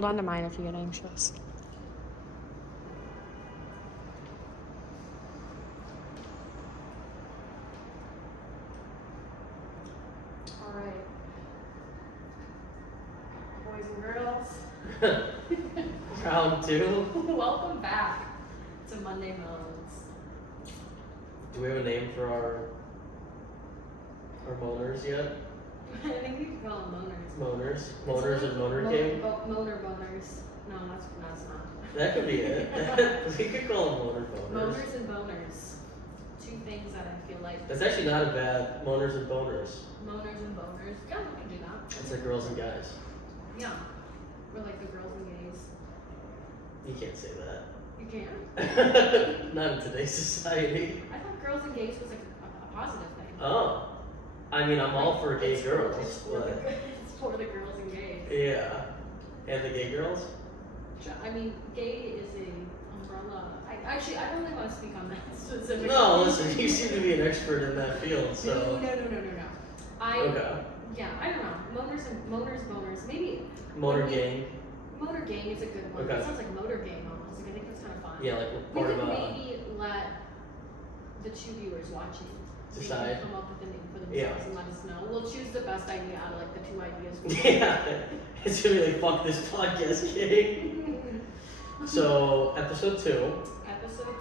Hold on to mine if you get anxious. All right. Boys and girls. Round 2. Welcome back to Monday Moans. Do we have a name for our moaners yet? I think we could call them moaners. Moaners? Moaners and Moaner King? Moaner boners. No, that's not. That could be it. We could call them moaner boners. Moaners and boners. Two things that I feel like. That's actually not a bad moaners and boners. Moaners and boners. Yeah, we can do that. It's like girls and guys. Yeah. We're like the girls and gays. You can't say that. You can? Not in today's society. I thought girls and gays was like a positive thing. Oh. I mean, I'm all for gay girls. It's for the girls and gays. Yeah. And the gay girls? I mean, gay is a umbrella. I don't really want to speak on that specifically. No, listen, you seem to be an expert in that field, so. No. Okay. Yeah, I don't know. Boners. Maybe. Motor gang. Motor gang is a good one. Okay. It sounds like motor gang almost. Like, I think that's kind of fun. Yeah, like We part could of maybe let the two viewers watching decide. come up with a name for themselves Yeah. and let us know. We'll choose the best idea out of like the two ideas. Yeah. It's gonna be like, fuck this podcast gang. So, episode 2. Episode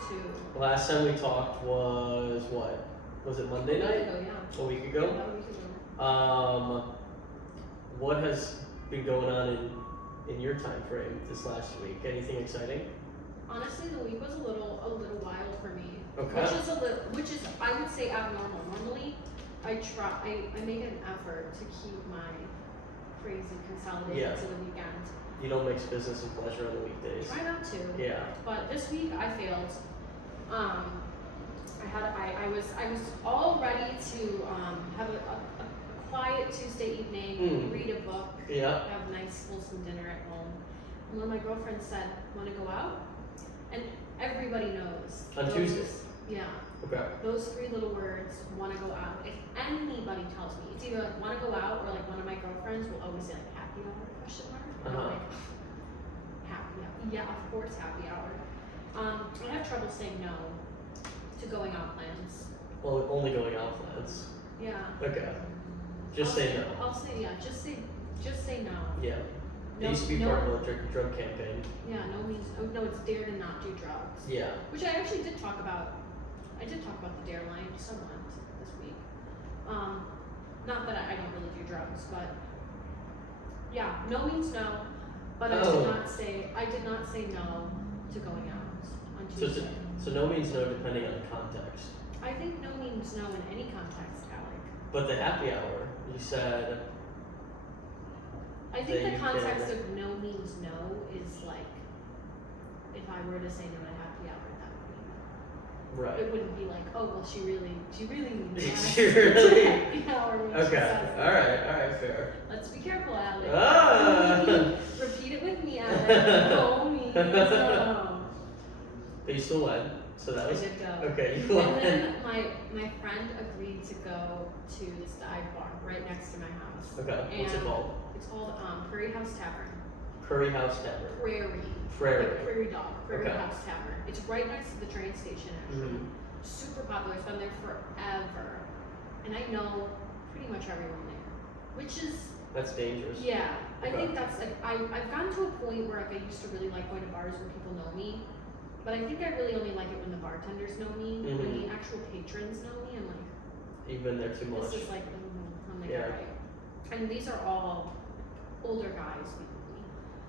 2. Last time we talked was what? Was it Monday night? A week ago, yeah. A week ago? Yeah, a week ago. What has been going on in your time frame this last week? Anything exciting? Honestly, the week was a little wild for me. Okay. Which is I would say abnormal. Normally, I make an effort to keep my crazy consolidated to the weekend. You don't mix business and pleasure on the weekdays. Try not to. Yeah. But this week I failed. I was all ready to have a quiet Tuesday evening, read a book, Yeah. have a nice wholesome dinner at home. And when my girlfriend said, "Want to go out?" and everybody knows On Tuesday? Yeah. Okay. Those 3 little words, "want to go out." If anybody tells me, it's either like "want to go out" or like one of my girlfriends will always say like "happy hour?" And I'm like, happy hour. Yeah, of course, happy hour. I have trouble saying no to going out plans. Well, only going out plans. Yeah. Okay. Just say no. I'll say yeah. Just say no. Yeah. It No, used to be part of a drug campaign. Yeah. No means no. It's dare to not do drugs. Yeah. Which I actually did talk about. I did talk about the dare line somewhat this week. Not that I don't really do drugs, but yeah, no means no. But I did not say no to going out on Tuesday. So no means no depending on the context. I think no means no in any context, Alec. But the happy hour, you said. I think the context of no means no is like, if I were to say no to happy hour, that would be. Right. It wouldn't be like, oh well, she really means that. She really. Happy hour when she Okay. says it. All right. Fair. Let's be careful, Alec. Ah. Repeat it with me, Alec. No means no. But you still went, so that was. I did go. Okay, you went. And then my friend agreed to go to this dive bar right next to my house. Okay. What's it called? It's called Prairie House Tavern. Prairie House Tavern. Prairie. Like prairie dog. Prairie House Tavern. It's right next to the train station, actually. Super popular. It's been there forever. And I know pretty much everyone there. Which is... That's dangerous. Yeah. Okay. I think that's like... I've gotten to a point where like, I used to really like going to bars where people know me. But I think I really only like it when the bartenders know me. When the actual patrons know me, I'm like... You've been there too much. This is like... I'm like, Yeah. alright. And these are all older guys, mainly,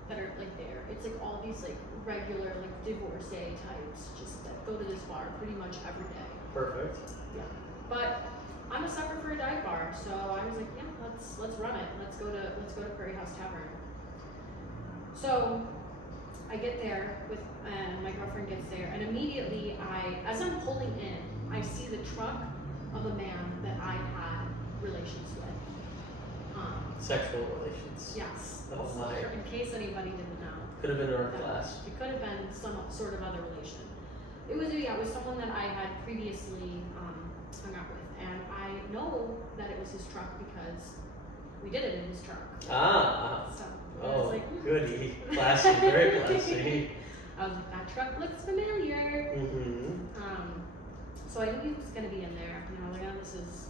that are like there. It's like all these like regular like divorcee types just that go to this bar pretty much every day. Perfect. Yeah. But I'm a sucker for a dive bar, so I was like, yeah, let's run it. Let's go to Prairie House Tavern. So I get there and my girlfriend gets there, and immediately as I'm pulling in, I see the truck of a man that I had relations with. Sexual relations. Yes. Oh my. In case anybody didn't know. Could have been our class. It could have been some sort of other relation. It was someone that I had previously hung out with, and I know that it was his truck because we did it in his truck. Ah. So And I was Oh, like, goody. Classy, very classy. I was like, that truck looks familiar. Mm-hmm. So I knew he was gonna be in there. You know, like, oh, this is,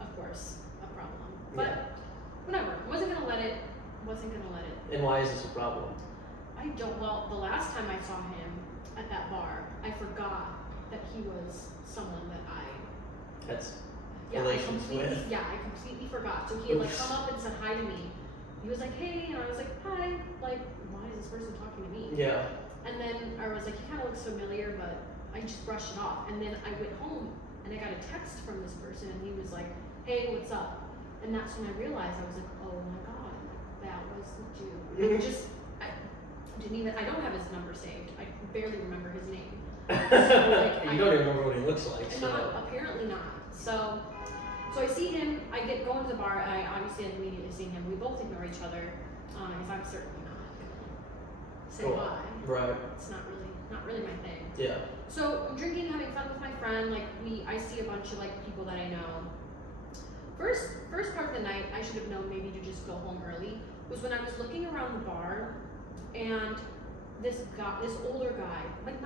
of course, a problem. But Yeah. whatever. Wasn't gonna let it. And why is this a problem? I don't. Well, the last time I saw him at that bar, I forgot that he was someone that I. That's Yeah, relations with. Yeah, I completely forgot. So he had like Oops. come up and said hi to me. He was like, hey, and I was like, hi. Like, why is this person talking to me? Yeah. And then I was like, he kind of looks familiar, but I just brushed it off. And then I went home and I got a text from this person, and he was like, hey, what's up? And that's when I realized, I was like, oh my god, that was the dude. I didn't even, I don't have his number saved. I barely remember his name. So, you don't even remember what he looks like. So. Apparently not. So I see him, I get going to the bar, I obviously had immediately seen him. We both ignore each other, because I'm certainly not gonna say hi. Right. It's not really my thing. Yeah. So I'm drinking, having fun with my friend, like I see a bunch of like people that I know. First part of the night, I should have known maybe to just go home early, was when I was looking around the bar, and this older guy, like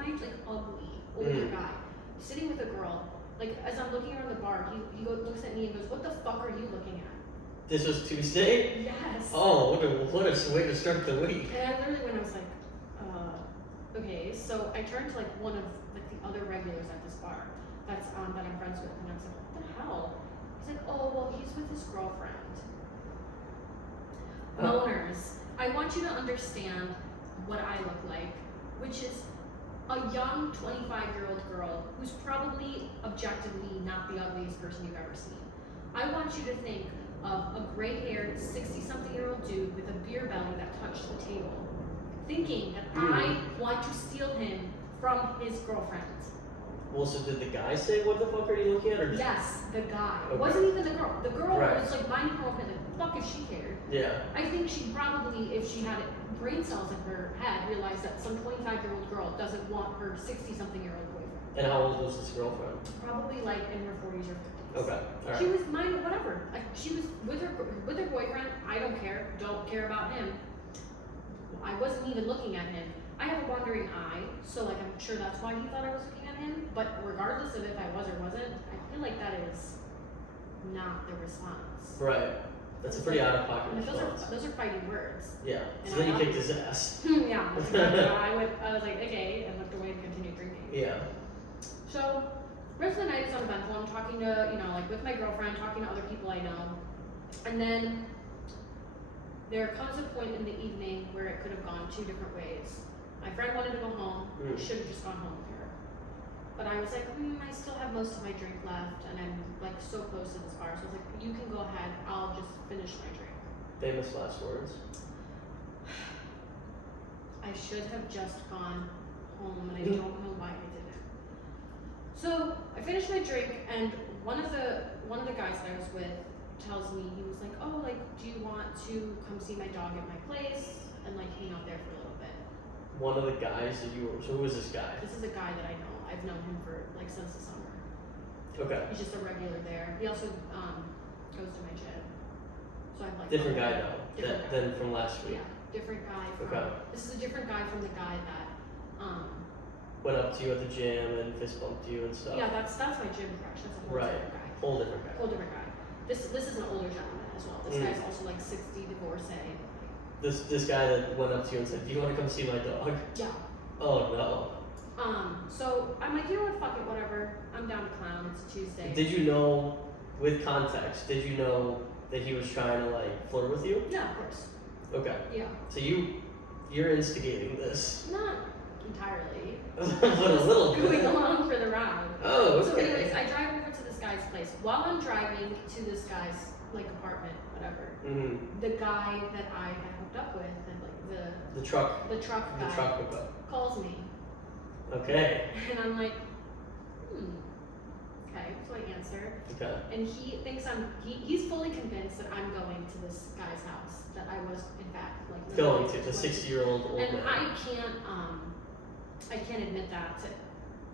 ugly older guy, sitting with a girl. Like, as I'm looking around the bar, he looks at me and goes, what the fuck are you looking at? This was Tuesday? Yes. Oh, what a way to start the week. And I literally went, I was like, okay. So I turned to like one of like the other regulars at this bar that I'm friends with, and I was like, what the hell? He's like, oh, well, he's with his girlfriend. Moaners, I want you to understand what I look like, which is a young 25-year-old girl who's probably objectively not the ugliest person you've ever seen. I want you to think of a gray-haired 60-something-year-old dude with a beer belly that touched the table, thinking that I want to steal him from his girlfriend. Well, so did the guy say, what the fuck are you looking at? Or Yes, the guy. Okay. It wasn't even the girl. The girl Right. was like minding her own business. Fuck if she cared. Yeah. I think she probably, if she had brain cells in her head, realized that some 25-year-old girl doesn't want her 60-something-year-old boyfriend. And how old was this girlfriend? Probably like in her 40s or 50s. Okay. All She right. was minding whatever. Like she was with her boyfriend. I don't care. Don't care about him. I wasn't even looking at him. I have a wandering eye, so like I'm sure that's why he thought I was looking at him. But regardless of if I was or wasn't, I feel like that is not the response. Right. That's a pretty out-of-pocket response. Those are fighting words. Yeah. And So then I you kicked his ass. Yeah. I was like, okay, and looked away and continued drinking. Yeah. So, rest of the night is uneventful. I'm talking to, like with my girlfriend, talking to other people I know. And then there comes a point in the evening where it could have gone two different ways. My friend wanted to go home. I should have just gone home with her. But I was like, I still have most of my drink left, and I'm like so close to this bar. So I was like, you can go ahead. I'll just finish my drink. Famous last words. I should have just gone home, and I don't know why I didn't. So I finished my drink, and one of the guys that I was with tells me, he was like, oh, like, do you want to come see my dog at my place and like hang out there for a little bit? One of the guys that you were. So who is this guy? This is a guy that I know. I've known him for like since the summer. Okay. He's just a regular there. He also goes to my gym. So I've like Different guy though. Different guy. Than from last week. Yeah, different guy. Okay. This is a different guy from the guy that Went up to you at the gym and fist bumped you and stuff. yeah, that's my gym crush. That's a whole Right. different guy. Whole different guy. Whole different guy. This is an older gentleman as well. This guy's also like 60, divorcee. This guy that went up to you and said, "Do you want to come see my dog?" Yeah. Oh no. So I'm like, you know what, fuck it, whatever. I'm down to clown. It's a Tuesday. Did you know, with context, did you know that he was trying to like flirt with you? Yeah, of course. Okay. Yeah. So you're instigating this. Not entirely. But a little bit. Going along for the ride. Oh, okay. So anyways, I drive over to this guy's place. While I'm driving to this guy's like apartment, whatever, the guy that I had hooked up with and like the truck guy hookup. calls me. Okay. And I'm like, okay, so I answer. Okay. And he thinks he's fully convinced that I'm going to this guy's house, that I was in fact like Going to the 60-year-old old and man. I can't admit that to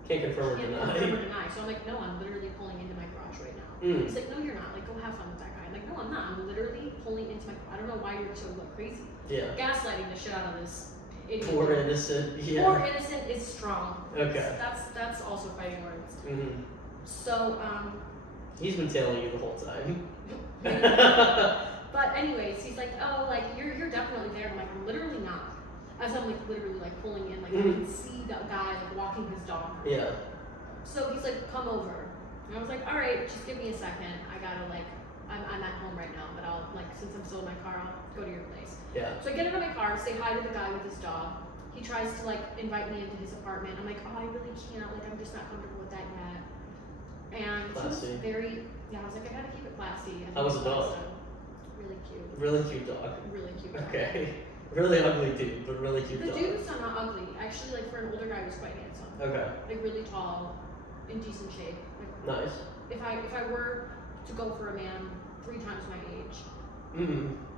Can't confirm or can't deny. confirm or deny. So I'm like, no, I'm literally pulling into my garage right now. He's like, no, you're not. Like, go have fun with that guy. I'm like, no, I'm not. I'm literally pulling into my. I don't know why you're so crazy. Yeah. Gaslighting the shit out of this idiot. Poor innocent. Yeah. Poor innocent is strong. Okay. That's also fighting words. Mm-hmm. So He's been tailing you the whole time. But anyways, he's like, oh, like you're definitely there. I'm like, I'm literally not. As I'm like literally like pulling in, like I can see that guy like walking his dog. Yeah. So he's like, come over. And I was like, all right, just give me a second. I gotta like, I'm at home right now, but I'll like, since I'm still in my car, I'll go to your place. Yeah. So I get into my car, say hi to the guy with his dog. He tries to like invite me into his apartment. I'm like, oh, I really can't. Like, I'm just not comfortable with that yet. And Classy. he was very, yeah, I was like, I gotta keep it classy. How was the dog? Really cute. Really cute dog. Really cute dog. Okay. Really ugly dude, but really cute The dog. dude was not ugly. Actually, like for an older guy, he was quite handsome. Okay. Like really tall, in decent shape. Like, Nice. if I were to go for a man 3 times my age,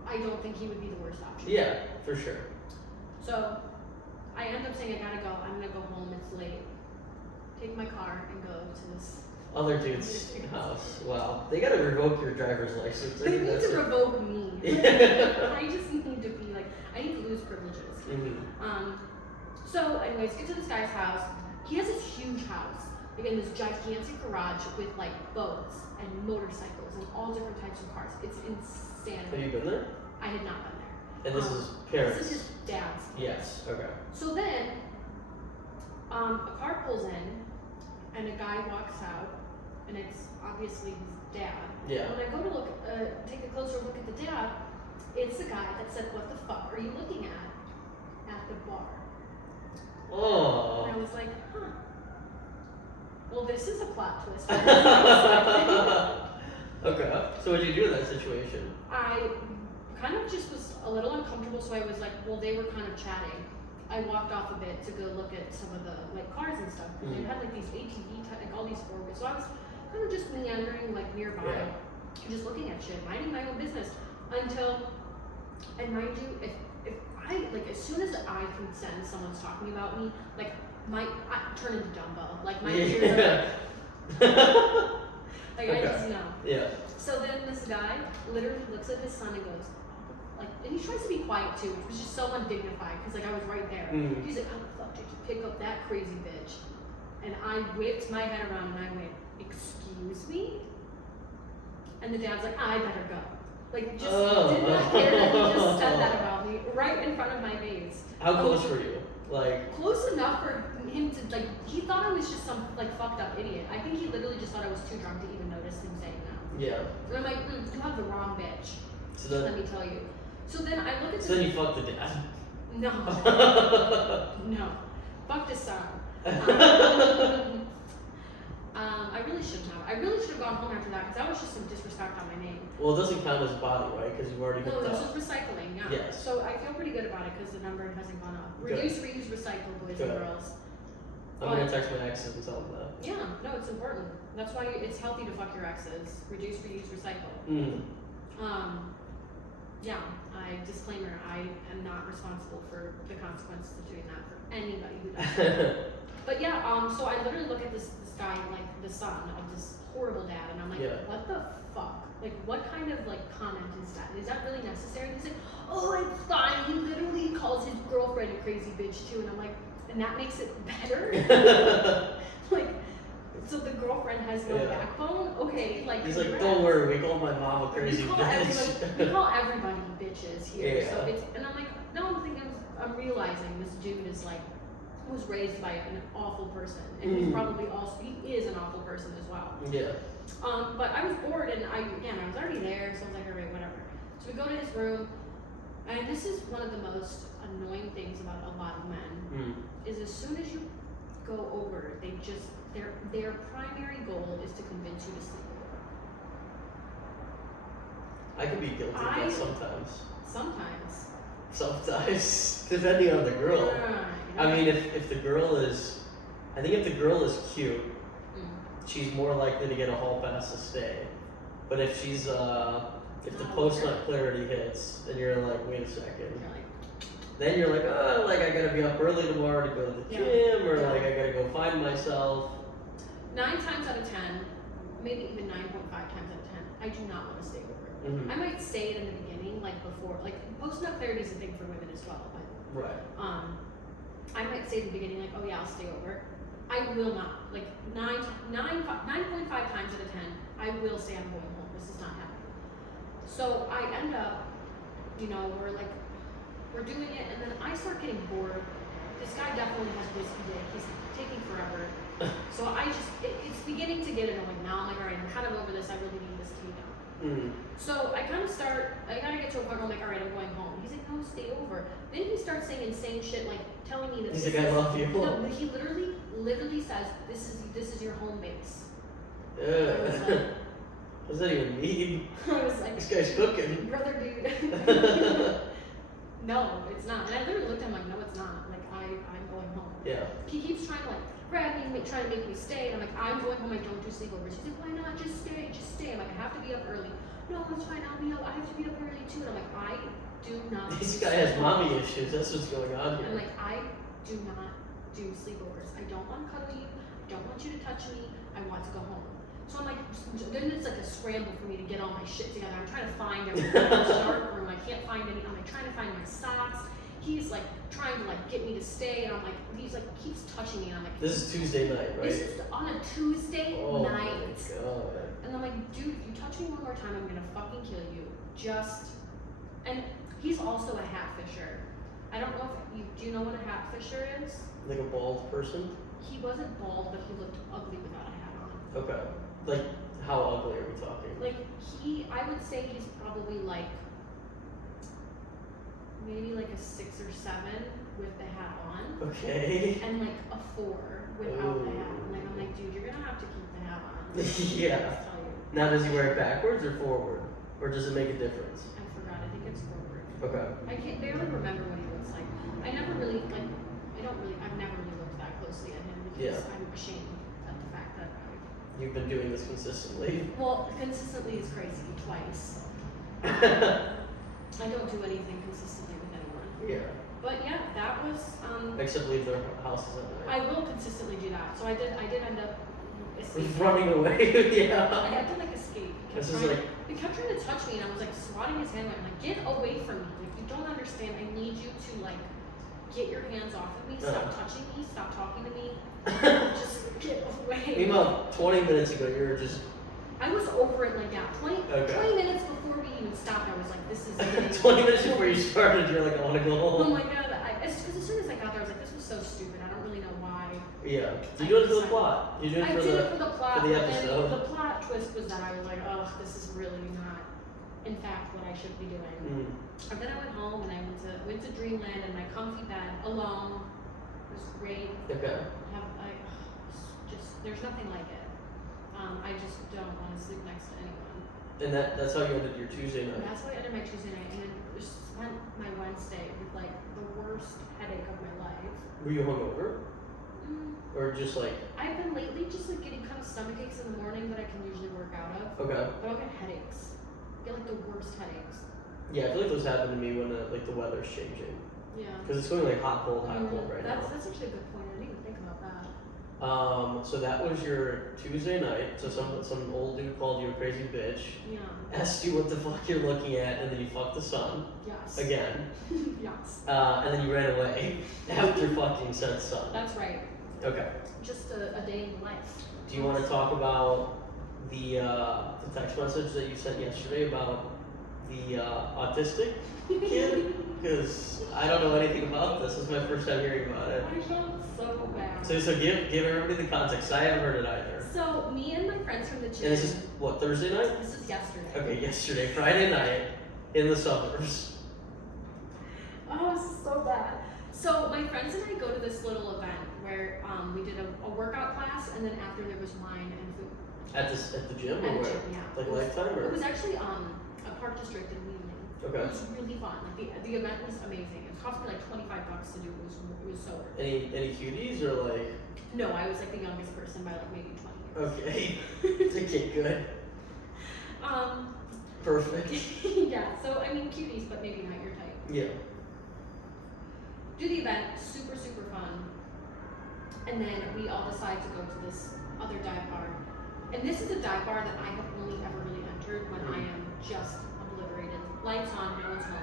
I don't think he would be the worst option. Yeah, for sure. So I end up saying I gotta go. I'm gonna go home. It's late. Take my car and go to this Other dude's house. Wow. They gotta revoke your driver's license. They need to revoke me. Yeah. I just need to be like, I need to lose privileges. Mm-hmm. So anyways, get to this guy's house. He has this huge house. Again, this gigantic garage with like boats and motorcycles and all different types of cars. It's insane. Have you been there? I had not been there. And this is parents? This is his dad's. Yes, okay. So then, a car pulls in, and a guy walks out, and it's obviously his dad. Yeah. When I go to look, take a closer look at the dad, it's the guy that said, "What the fuck are you looking at the bar?" Oh. And I was like, huh. Well, this is a plot twist. Okay. So what did you do in that situation? I kind of just was a little uncomfortable, so I was like, well, they were kind of chatting. I walked off a bit to go look at some of the like cars and stuff. And they had like these ATV type, like all these four-wheelers. So I was kind of just meandering like nearby, just looking at shit, minding my own business until, and mind you, if I like as soon as I can sense someone's talking about me, like I turn into Dumbo, like my ears are like I just know. Yeah. So then this guy literally looks at his son and goes, like, and he tries to be quiet too, which was just so undignified because like I was right there. He's like, how the fuck did you pick up that crazy bitch? And I whipped my head around and I went, excuse me? And the dad's like, I better go. Like, just did not care that he just said that about me right in front of my face. How close were you? Like close enough for him to like. He thought I was just some like fucked up idiot. I think he literally just thought I was too drunk to even notice him saying that. Yeah. And I'm like, you have the wrong bitch. So then, let me tell you. So then I look at. So then you fucked the dad. No. No. Fucked his son. I really shouldn't have. I really should have gone home after that because that was just some disrespect on my name. Well, it doesn't count as body, right? Because you've already hooked No, this up. was recycling, yeah. Yes. So I feel pretty good about it because the number hasn't gone up. Good. Reduce, reuse, recycle, boys and girls. I'm gonna text my exes and tell them that. Yeah, no, it's important. That's why it's healthy to fuck your exes. Reduce, reuse, recycle. Yeah, disclaimer, I am not responsible for the consequences of doing that for anybody who does. But yeah, so I literally look at this guy, like the son of this horrible dad, and I'm like, what the fuck? Like, what kind of like comment is that? Is that really necessary? And he's like, oh, it's fine. He literally calls his girlfriend a crazy bitch too, and I'm like, and that makes it better? Like, so the girlfriend has no backbone? Okay, like. He's like, don't worry, we call my mom a crazy bitch. We call everybody bitches here. Yeah. So it's, and I'm like, no, I'm realizing this dude is like, was raised by an awful person, and he's probably also, he is an awful person as well. Yeah. But I was bored, and I was already there, so I was like, alright, whatever. So we go to his room, and this is one of the most annoying things about a lot of men, is as soon as you go over, they just, their primary goal is to convince you to sleep over. I could be guilty of that sometimes. Sometimes, depending on the girl. I mean, if the girl is, I think if the girl is cute, she's more likely to get a hall pass to stay. But if she's, if the post nut clarity hits, and you're like, wait a second. You're like, then you're like, oh, like I gotta be up early tomorrow to go to the gym, or like I gotta go find myself. 9 times out of 10, maybe even 9.5 times out of 10, I do not want to stay over. Mm-hmm. I might say it in the beginning, like before, like post-nut clarity is a thing for women as well. But, right. I might say in the beginning, like, oh yeah, I'll stay over. I will not. Like 9.5 times out of 10, I will say I'm going home. This is not happening. So I end up, you know, we're doing it, and then I start getting bored. This guy definitely has whiskey dick. He's taking forever. So I just, it's beginning to get annoying now. I'm like, all right, I'm kind of over this. I really need this to be done. Mm-hmm. So I kind of I gotta get to a point where I'm like, all right, I'm going home. He's like, no, stay over. Then he starts saying insane shit, like telling me that he's like, I love you. No, he literally says, this is your home base. What does that even mean? I was like, this guy's cooking. Brother, dude. No, it's not. And I literally looked at him like, no, it's not. Like, I'm going home. Yeah. He keeps trying to like grab me, trying to make me stay. And I'm like, I'm going home. I don't do sleepovers. He's like, why not? Just stay. I'm like, I have to be up early. No, it's fine. I'll be up. I have to be up early too. And I'm like, I do not. This guy has mommy issues. That's what's going on here. I'm like, I do not do sleepovers. I don't want to cuddle you. I don't want you to touch me. I want to go home. So I'm like, then it's like a scramble for me to get all my shit together. I'm trying to find everything in the dark room. I can't find any. I'm like trying to find my socks. He's like trying to like get me to stay, and I'm like, he's like keeps touching me, and I'm like, this is Tuesday night, right? This is on a Tuesday night. Oh my god. And I'm like, dude, if you touch me one more time, I'm gonna fucking kill you. And he's also a hat fisher. I don't know if do you know what a hat fisher is? Like a bald person? He wasn't bald, but he looked ugly without a hat on. Okay. Like, how ugly are we talking? Like, I would say he's probably like, maybe like a 6 or 7 with the hat on. Okay. And like a 4 without the hat. Like, I'm like, dude, you're gonna have to keep the hat on. Yeah. Now, does he wear it backwards or forward? Or does it make a difference? I forgot, I think it's forward. Okay. I can't barely remember what he looks like. I've never really looked that closely at him because I'm ashamed at the fact that you've been doing this consistently. Well, consistently is crazy, twice. I don't do anything consistently with anyone. Yeah. But yeah, that was except leave their houses at night. I will consistently do that. So I did end up escaping. Running away. Yeah. I had to like escape. He kept trying to touch me, and I was like swatting his hand away. I'm like, get away from me. Like, you don't understand. I need you to like get your hands off of me. Stop touching me. Stop talking to me. Just get away. Meanwhile, 20 minutes ago, you were just. I was over it like 20 minutes before we even stopped. I was like, this is. 20 minutes before you started, you're like, I want to go home. Oh my god! Because as soon as I got there, I was like, this was so stupid. I don't really know why. Yeah. You're doing it for the plot. You're doing it for the plot. For the episode. And the plot twist was that I was like, oh, this is really not, in fact, what I should be doing. And then I went home and I went to Dreamland in my comfy bed alone. It was great. Okay. There's nothing like it. I just don't want to sleep next to anyone. And that's how you ended your Tuesday night? That's how I ended my Tuesday night, and then just spent my Wednesday with like the worst headache of my life. Were you hungover? Or just like... I've been lately just like getting kind of stomach aches in the morning that I can usually work out of. Okay. But I'll get headaches. I get like the worst headaches. Yeah, I feel like those happen to me when the weather's changing. Yeah. Because it's going like hot, cold right now. That's actually a good point. I didn't even think about that. So that was your Tuesday night. So some old dude called you a crazy bitch. Yeah. Asked you what the fuck you're looking at, and then you fucked the sun. Yes. Again. Yes. And then you ran away after fucking said sun. That's right. Okay. Just a day in life. Do you want to talk about the text message that you sent yesterday about the autistic kid? Because I don't know anything about this. This is my first time hearing about it. I felt so bad. So give everybody the context. I haven't heard it either. So me and my friends from the gym. And this is what, Thursday night? This is yesterday. Okay, yesterday, Friday night in the suburbs. Oh, this is so bad. So my friends and I go to this little event where we did a workout class, and then after there was wine and food. At the gym or At the where? gym, yeah. Like Lifetime or? It was actually a park district in Wheeling. Okay. It was really fun. Like the event was amazing. It cost me like $25 to do. It was so worth it. Any cuties or like? No, I was like the youngest person by like maybe 20 years. Okay. Okay, good. Perfect. Yeah. So I mean cuties, but maybe not your type. Yeah. do the event, super, super fun. And then we all decide to go to this other dive bar. And this is a dive bar that I have only ever really entered when I am just obliterated. Lights on, no one's home.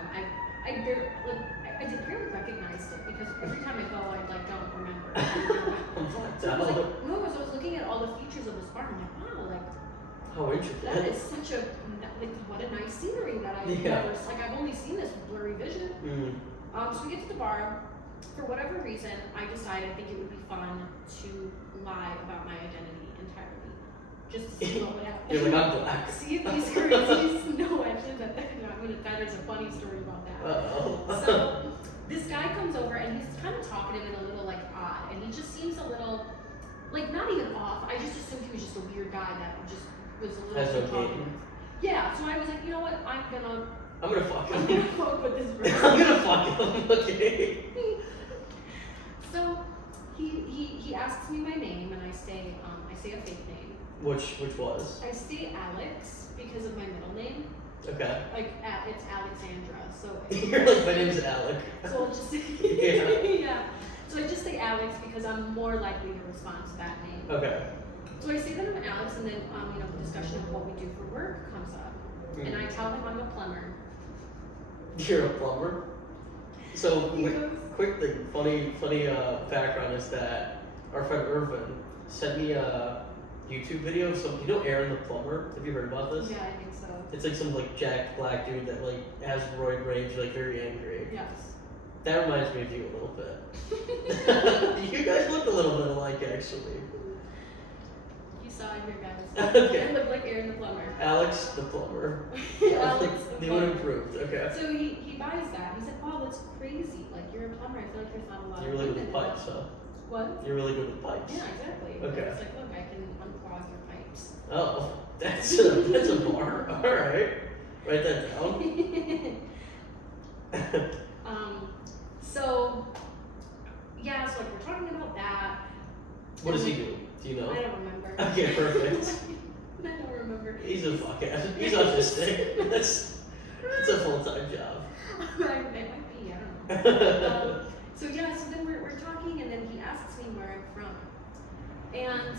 I barely recognized it because every time I go, I like don't remember. So I was like, no, as I was looking at all the features of this bar, I'm like, wow, like how intricate. that is such a like what a nice scenery that I've never like I've only seen this with blurry vision. So we get to the bar. For whatever reason, I decided I think it would be fun to lie about my identity entirely. Just to see what would happen. You're like, I'm black. See if these crazies know actually that there's a funny story about that. So this guy comes over and he's kind of talking to him in a little like odd, and he just seems a little like not even off. I just assumed he was just a weird guy that just was a little. That's okay. Yeah, so I was like, you know what, I'm gonna fuck him. I'm gonna fuck with this person. I'm gonna fuck him, okay. So he asks me my name and I say a fake name. Which was? I say Alex because of my middle name. Okay. Like it's Alexandra. So you're like, my name's Alec. So I'll just say yeah. So I just say Alex because I'm more likely to respond to that name. Okay. So I say that I'm Alex, and then the discussion of what we do for work comes up, and I tell him I'm a plumber. You're a plumber? So, quick thing, funny background is that our friend Irvin sent me a YouTube video of some, you know Aaron the plumber? Have you heard about this? Yeah, I think so. It's like some like jacked black dude that like has roid rage, like very angry. Yes. That reminds me of you a little bit. You guys look a little bit alike, actually. You saw it here, guys. Okay. I look like Aaron the plumber. Alex the plumber. Alex the New plumber. and improved. Okay. So he buys that. He's like, wow, that's crazy. Like, you're a plumber. I feel like there's not a lot You're of really good women with in pipes, that. huh? What? You're really good with pipes. Yeah, exactly. Okay. It's like, look, I can unclog your pipes. Oh, that's a bar. All right, write that down. So yeah, so like we're talking about that. What does he do? Do you know? I don't remember. Okay, perfect. I don't remember. He's a fuckhead. He's autistic. That's a full-time job. It might be. I don't know. So yeah, so then we're talking, and then he asks me where I'm from, and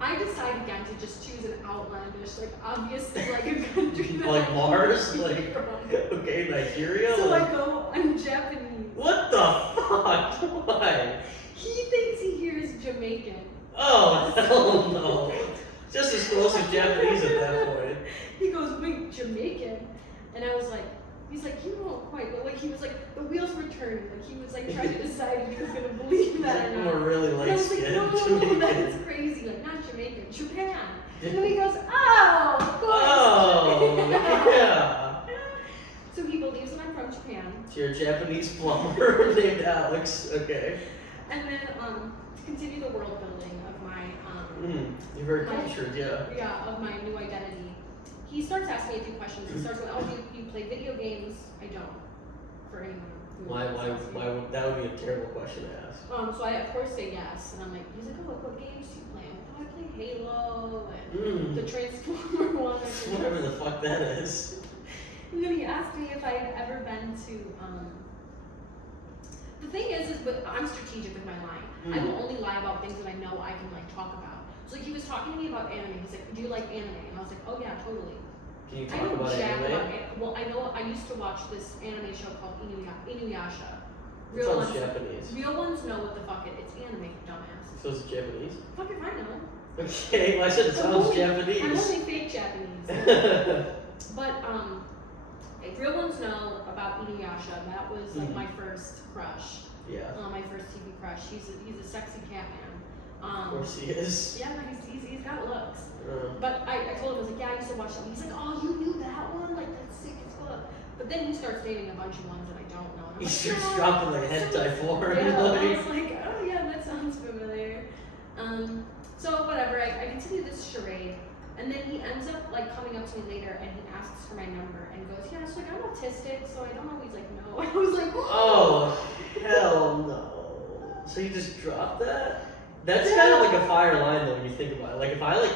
I decide again to just choose an outlandish, like obviously like a country that Like I Mars, can't like from. okay, Nigeria. So like, I go, I'm Japanese. what the fuck? Why? He thinks he hears Jamaican. Oh hell no! Just as close as Japanese at that point. He goes, wait, Jamaican? And I was like, he's like, you don't quite, but like he was like, the wheels were turning. Like he was like trying to decide if he was gonna believe that or not. We're really And I was like, light-skinned. no, Jamaican. that's crazy. Like not Jamaican, Japan. And then he goes, oh, of course. Oh, yeah. So he believes that I'm from Japan. So you're a Japanese plumber named Alex. Okay. And then to continue the world building of my You're very cultured, yeah. Yeah, of my new identity. He starts asking me a few questions. He starts going, oh, do you play video games? I don't. For anyone who Why would that would be a terrible question to ask? So I of course say yes, and I'm like, he's like, oh, what games do you play? I'm like, oh, I play Halo and the Transformer one. Whatever the fuck that is. And then he asked me if I had ever been to. The thing is but I'm strategic with my lying. I will only lie about things that I know I can like talk about. So like he was talking to me about anime. He's like, do you like anime? And I was like, oh yeah, totally. Can you I talk know about jack anime? about well, I know I used to watch this anime show called Inuyasha. It sounds Japanese. Real ones know what the fuck it. It's anime, dumbass. So it's Japanese? Fuck if I know. Okay, well, I said it sounds Japanese. I'm only fake Japanese. But if real ones know about Inuyasha. That was like my first crush. Yeah. My first TV crush. He's a sexy cat man. Of course he is. Yeah, he's got looks. But I told him, I was like, yeah, I used to watch that. He's like, oh, you knew that one? Like, that's sick as fuck. But then he starts dating a bunch of ones that I don't know. And I'm He like, starts yeah, dropping like hentai porn. yeah, Like, I was like, oh yeah, that sounds familiar. So whatever, I continue this charade. And then he ends up like coming up to me later and he asks for my number and goes, yeah, so like I'm autistic, so I don't always like know. I was like, oh, hell no. So you just dropped that? That's kind of like a fire line though when you think about it. Like if I like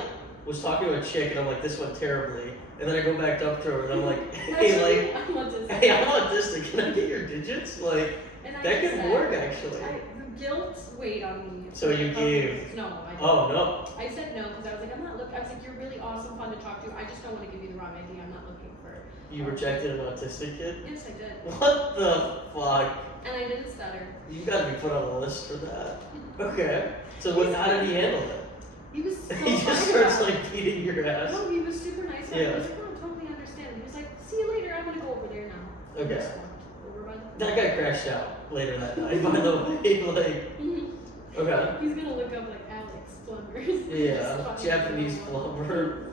was talking to a chick and I'm like, this went terribly, and then I go back up to her and I'm like, hey, like, I'm autistic. hey, I'm autistic. Can I get your digits? Like, And I That just could said, work, actually. The guilt weighed on me. So you gave. No, I didn't. Oh, no. I said no because I was like, I'm not looking. I was like, you're really awesome, fun to talk to. I just don't want to give you the wrong idea. I'm not looking for. You rejected an autistic kid? Yes, I did. What the fuck? And I didn't stutter. You gotta be put on the list for that. Okay. So how did he handle it? He was so He just fine starts about it. like beating your ass. No, he was super nice. Yeah. I was like, oh, I totally understand. He was like, see you later. I'm gonna go over there now. Okay. Just walked over by the. That guy crashed out later that night, by the way. Like, okay. He's gonna look up like Alex plumbers. Yeah, Japanese plumber.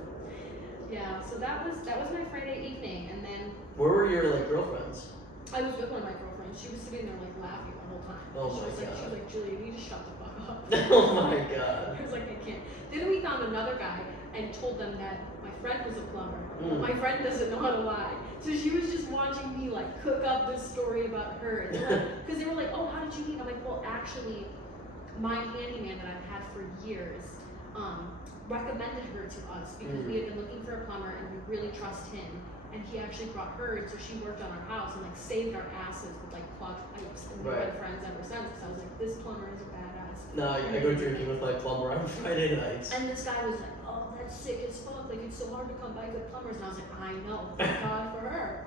Yeah, so that was my Friday evening, and then Where were your like girlfriends? I was with one of my girlfriends. She was sitting there like laughing the whole time. Oh she my was like, God. she was like, Julia, you need to shut the fuck up. Oh my god. I was like, I can't. Then we found another guy and told them that my friend was a plumber. But my friend doesn't know how to lie. So she was just watching me like cook up this story about her. Because they were like, oh, how did you meet? I'm like, well, actually, my handyman that I've had for years recommended her to us because we had been looking for a plumber and we really trust him. And he actually brought her, and so she worked on our house and like saved our asses with like clogged pipes. And we've been friends ever since. So I was like, this plumber is a badass. No, I go drinking with my plumber on Friday nights. And this guy was like, oh, that's sick as fuck. Like, it's so hard to come by good plumbers. And I was like, I know. Thank God for her.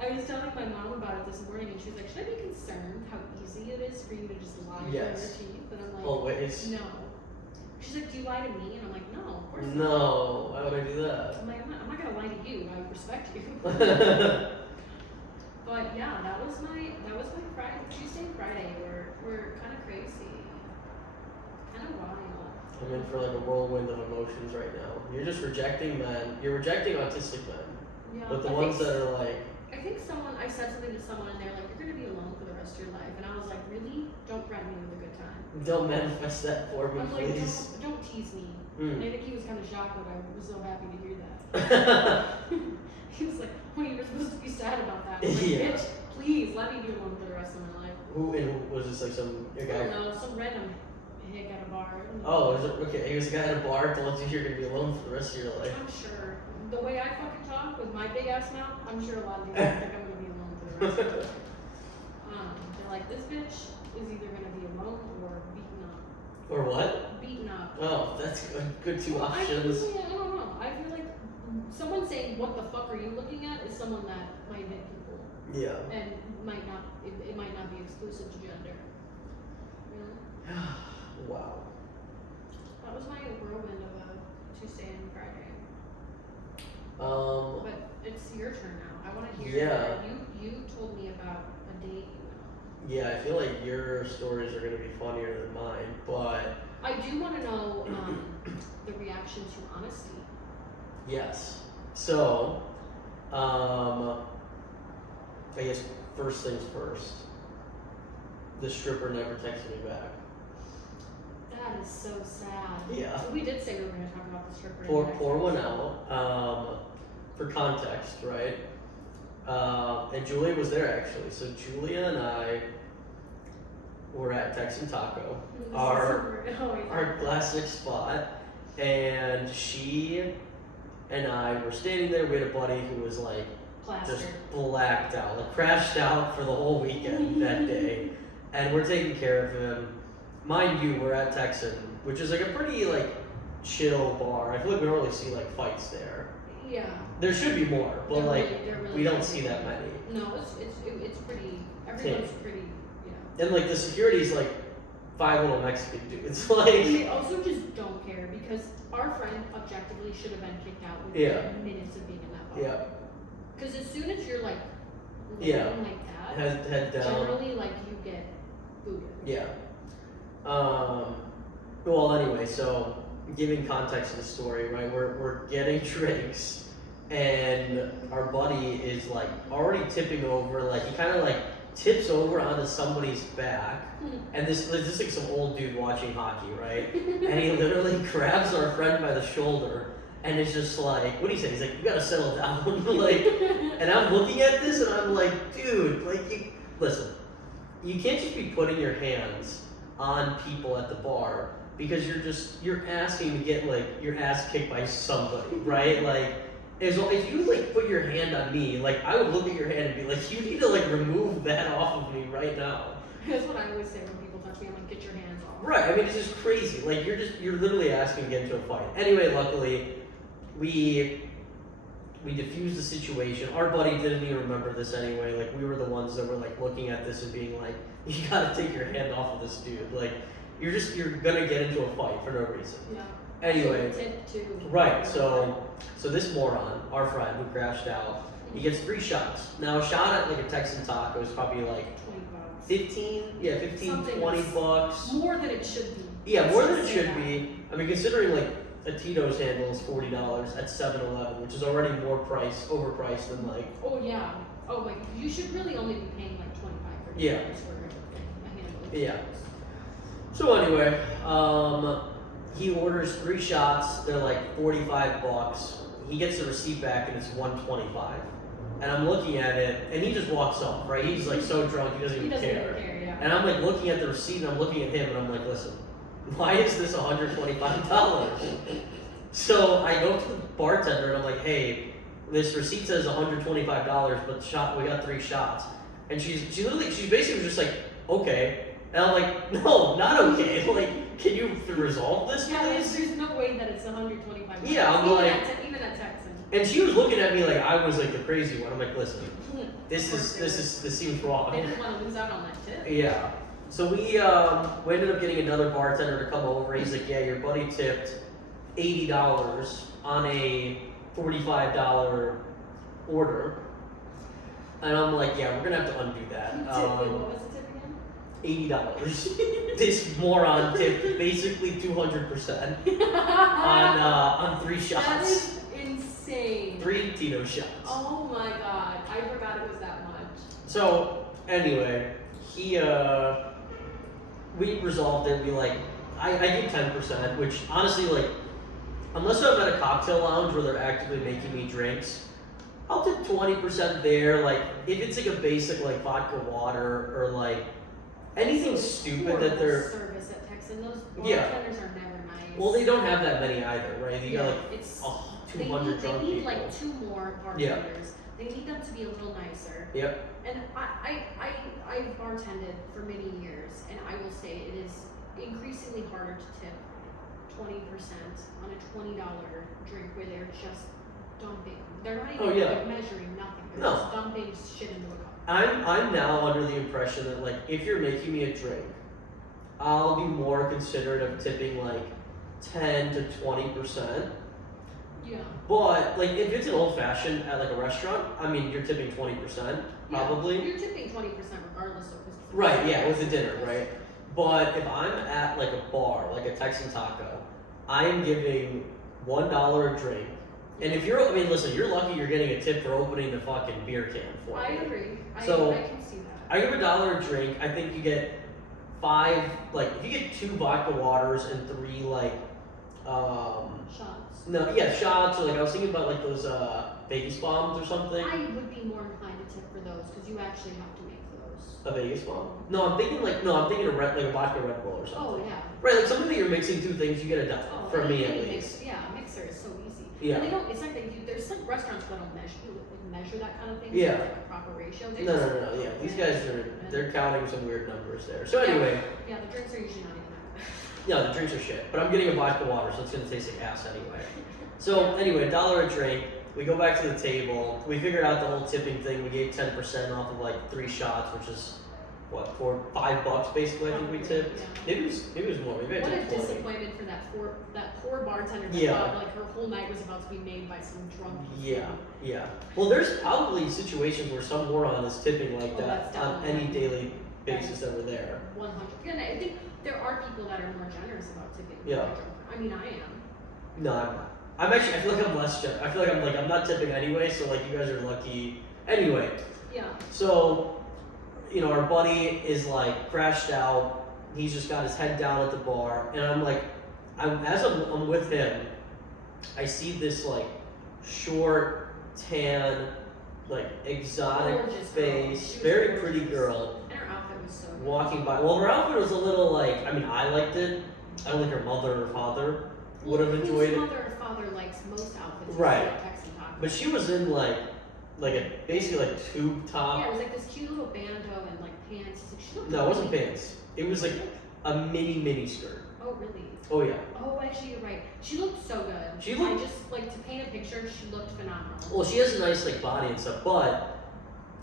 I was telling my mom about it this morning, and she was like, should I be concerned how easy it is for you to just lie through your teeth? And I'm like, always. no. She's like, do you lie to me? And I'm like, no, of course not. No, why would I do that? I'm like, I'm not gonna lie to you. I respect you. But yeah, that was my Friday. Tuesday and Friday were kind of crazy, kind of wild. I'm in for like a whirlwind of emotions right now. You're just rejecting men. You're rejecting autistic men. Yeah, But the ones that are like. I think I said something to someone and they're like, you're gonna be alone for the rest of your life. And I was like, really? Don't threaten me with a good time. Don't manifest that for me, I'm like, please. don't tease me. And I think he was kind of shocked that I was so happy to hear that. He was like, well, you're supposed to be sad about that. I'm like, bitch, please let me be alone for the rest of my life. Who was this like some I guy? don't know, some random hick at a bar. Oh, is it okay? He was a guy at a bar told you you're gonna be alone for the rest of your life. I'm sure. The way I fucking talk with my big ass mouth, I'm sure a lot of people think I'm gonna be alone for the rest of my life. They're like, this bitch is either gonna be alone or beaten up. Or what? Beaten up. Oh, that's good. Good two options. I don't know. I feel like someone saying, what the fuck are you looking at, is someone that might hit people. Yeah. And it might not be exclusive to gender. You know? Wow. That was my whirlwind of a Tuesday and Friday. But it's your turn now. I want to hear. Yeah. You told me about a date you went on. Yeah, I feel like your stories are gonna be funnier than mine, but I do want to know the reaction to honesty. yes. So, I guess first things first. The stripper never texted me back. That is so sad. Yeah. We did say we were going to talk about the stripper. Pour one out. For context, right? And Julia was there actually. So Julia and I were at Texan Taco, our classic spot, and she and I were standing there. We had a buddy who was like just blacked out, like crashed out for the whole weekend that day, and we're taking care of him. Mind you, we're at Texan, which is like a pretty like chill bar. I feel like we don't really see like fights there. Yeah. There should be more, but really we don't see that many. No, it's pretty. Everyone's pretty. And like the security's like 5 little Mexican dudes. Like they also just don't care because our friend objectively should have been kicked out within minutes of being in that bar. Yeah. Because as soon as you're like like that, head down. generally like you get booted. Yeah. Well, anyway, so giving context to the story, right? We're getting drinks, and our buddy is like already tipping over. Like he kind of like tips over onto somebody's back, and this is like some old dude watching hockey, right? And he literally grabs our friend by the shoulder, and it's just like, what do you say? He's like, you gotta settle down, like. And I'm looking at this, and I'm like, dude, like, listen, you can't just be putting your hands on people at the bar because you're asking to get like your ass kicked by somebody, right? Like, is if you like put your hand on me, like I would look at your hand and be like, you need to like remove that off of me right now. That's what I always say when people touch me. I'm like, get your hands off. Right. I mean, it's just crazy. Like you're literally asking to get into a fight. Anyway, luckily, we diffused the situation. Our buddy didn't even remember this anyway. Like we were the ones that were like looking at this and being like, you gotta take your hand off of this dude. Like you're gonna get into a fight for no reason. Yeah. Anyway. Tip too. Right. So this moron, our friend who crashed out, he gets 3 shots. Now a shot at like a Texan taco is probably like 20 bucks. 15, yeah, 15, Something 20 bucks. More than it should be. Yeah, more than it Let's should say that. be. I mean, considering like a Tito's handle is $40 at 7-Eleven, which is already overpriced than like. Oh yeah. Oh like you should really only be paying like 25 $30 Yeah. for a handle of Yeah. Tito's. So anyway, he orders 3 shots. They're like $45. He gets the receipt back and it's $125. And I'm looking at it, and he just walks off. Right? He's like so drunk he doesn't even care. Yeah. And I'm like looking at the receipt, and I'm looking at him, and I'm like, listen, why is this $125? So I go to the bartender, and I'm like, hey, this receipt says $125, but we got 3 shots. And she basically was just like, okay. And I'm like, no, not okay. Like, can you resolve this, Yeah, please? there's no way that it's $125. Yeah, I'm even like- even at Texan. And she was looking at me like I was like the crazy one. I'm like, listen, this seems wrong. They didn't want to lose out on that tip. Yeah. So we ended up getting another bartender to come over. He's like, yeah, your buddy tipped $80 on a $45 order. And I'm like, yeah, we're gonna have to undo that. What was the tip again? $80. This moron tipped basically 200% on 3 shots. That is insane. 3 Tito shots. Oh my god, I forgot it was that much. So anyway, we resolved it. I give 10%, which honestly, like, unless I'm at a cocktail lounge where they're actively making me drinks, I'll tip 20% there. Like, if it's like a basic like vodka water or like anything stupid that they're service at Texan. Those Yeah. bartenders are never nice. well, they don't have that many either, right? You Yeah, got like it's 200 drunk they need people. like 2 more bartenders. They need them to be a little nicer. Yep. And I've bartended for many years, and I will say it is increasingly harder to tip 20% on a $20 drink where they're just dumping. They're not even like measuring nothing. They're No. just dumping shit into a cup. I'm now under the impression that like if you're making me a drink, I'll be more considerate of tipping like 10 to 20%. Yeah. But like if it's an old fashioned at like a restaurant, I mean you're tipping 20% probably. Yeah, you're tipping 20% regardless of this. Right, yeah, with the dinner, right? But if I'm at like a bar, like a Texan taco, I am giving $1 a drink. And if you're, I mean, listen, you're lucky you're getting a tip for opening the fucking beer can for I me. agree. So, I can see that. I give $1 a drink. I think you get 5, like if you get 2 vodka waters and 3 like, Shots. no, yeah, shots or like I was thinking about like those Vegas bombs or something. I would be more inclined to tip for those because you actually have to make those. A Vegas bomb? No, I'm thinking a vodka Red Bull or something. Oh yeah. Right, like something that you're mixing 2 things, you get a dollar. Oh, For me any at least. Yeah, a mixer is so easy. Yeah. And they don't. It's like there's like restaurants that don't measure that kind of thing. Yeah. So it's like a proper ratio. They No, just- no. Yeah, these guys they're counting some weird numbers there. So anyway, Yeah, the drinks are usually not even that good. yeah, the drinks are shit. But I'm getting a vodka water, so it's gonna taste like ass anyway. So anyway, $1 a drink. We go back to the table. We figured out the whole tipping thing. We gave 10% off of like 3 shots, which is what, $5 basically. I think we tipped. Yeah. Maybe it was more. Maybe I What a tipped 20. disappointment for that poor bartender that Yeah. thought like her whole night was about to be made by some drunk people. Yeah. Well, there's probably situations where some moron is tipping like Oh, that that's on any definitely- daily basis that we're there. 100. And I think there are people that are more generous about tipping. than Yeah. a drunk. I mean, I am. No, I'm not. I feel like I'm less generous. I feel like I'm not tipping anyway, so like you guys are lucky. Anyway, Yeah. so, you know, our buddy is like crashed out. He's just got his head down at the bar, and I'm like, I'm with him, I see this like short, tan, like exotic Gorgeous girl. face, She was very gorgeous. pretty girl And her outfit was so good. walking by. Well, her outfit was a little like, I mean, I liked it. I don't think her mother or father would have enjoyed Whose it. mother or father likes most outfits. Right. At Texan Taco. but she was in like a basically like tube top. Yeah, it was like this cute little bandeau and like pants. Like, she looked No, it wasn't amazing. pants. It was like a mini skirt. Oh really? Oh yeah. Oh, actually, you're right. She looked so good. She looked- I just like to paint a picture. She looked phenomenal. Well, she has a nice like body and stuff, but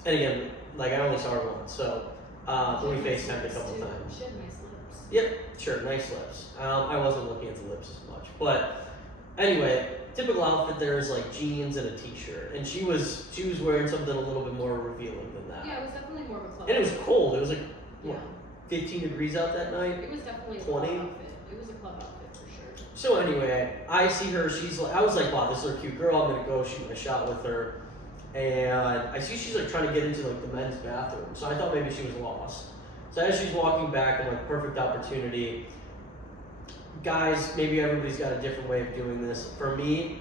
and again, like I only saw her once, so but we FaceTimed a couple times. She had nice lips. Yep, sure, nice lips. I wasn't looking at the lips as much, but anyway, typical outfit there is like jeans and a t-shirt, and she was wearing something a little bit more revealing than that. Yeah, it was definitely more of a club. And it was cold. It was like Yeah. what, 15 degrees out that night. It was definitely a 20? club outfit. It was a club outfit for sure. So anyway, I see her. She's like, I was like, wow, this is a cute girl. I'm gonna go shoot my shot with her. And I see she's like trying to get into like the men's bathroom. So I thought maybe she was lost. So as she's walking back, I'm like, perfect opportunity. Guys, maybe everybody's got a different way of doing this. For me,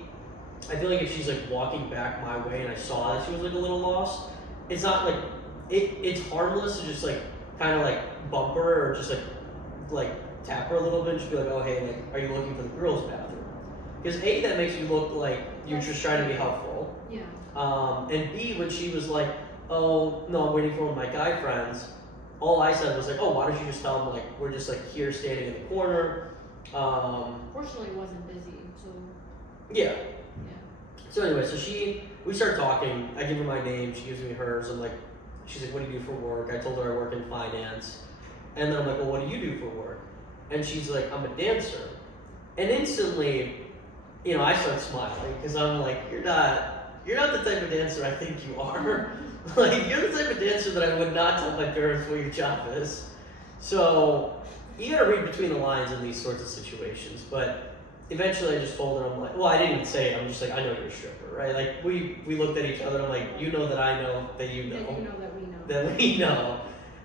I feel like if she's like walking back my way and I saw that she was like a little lost, it's not like it's harmless to just like kind of like bump her or just like tap her a little bit and just be like, oh hey, like are you looking for the girls' bathroom? Because A, that makes you look like you're just trying to be helpful. Yeah. And B, when she was like, oh no, I'm waiting for one of my guy friends, all I said was like, oh, why don't you just tell them like we're just like here standing in the corner. Fortunately, it wasn't busy, so Yeah. yeah. So anyway, we start talking. I give her my name. She gives me hers. I'm like, she's like, what do you do for work? I told her I work in finance. And then I'm like, well, what do you do for work? And she's like, I'm a dancer. And instantly, you know, I start smiling because I'm like, you're not the type of dancer I think you are. Like, you're the type of dancer that I would not tell my parents what your job is. So you gotta read between the lines in these sorts of situations. But eventually I just told her, I'm like, well, I didn't even say it. I'm just like, I know you're a stripper, right? Like, we looked at each other. I'm like, you know that I know that you know. That you know that we know. That we know.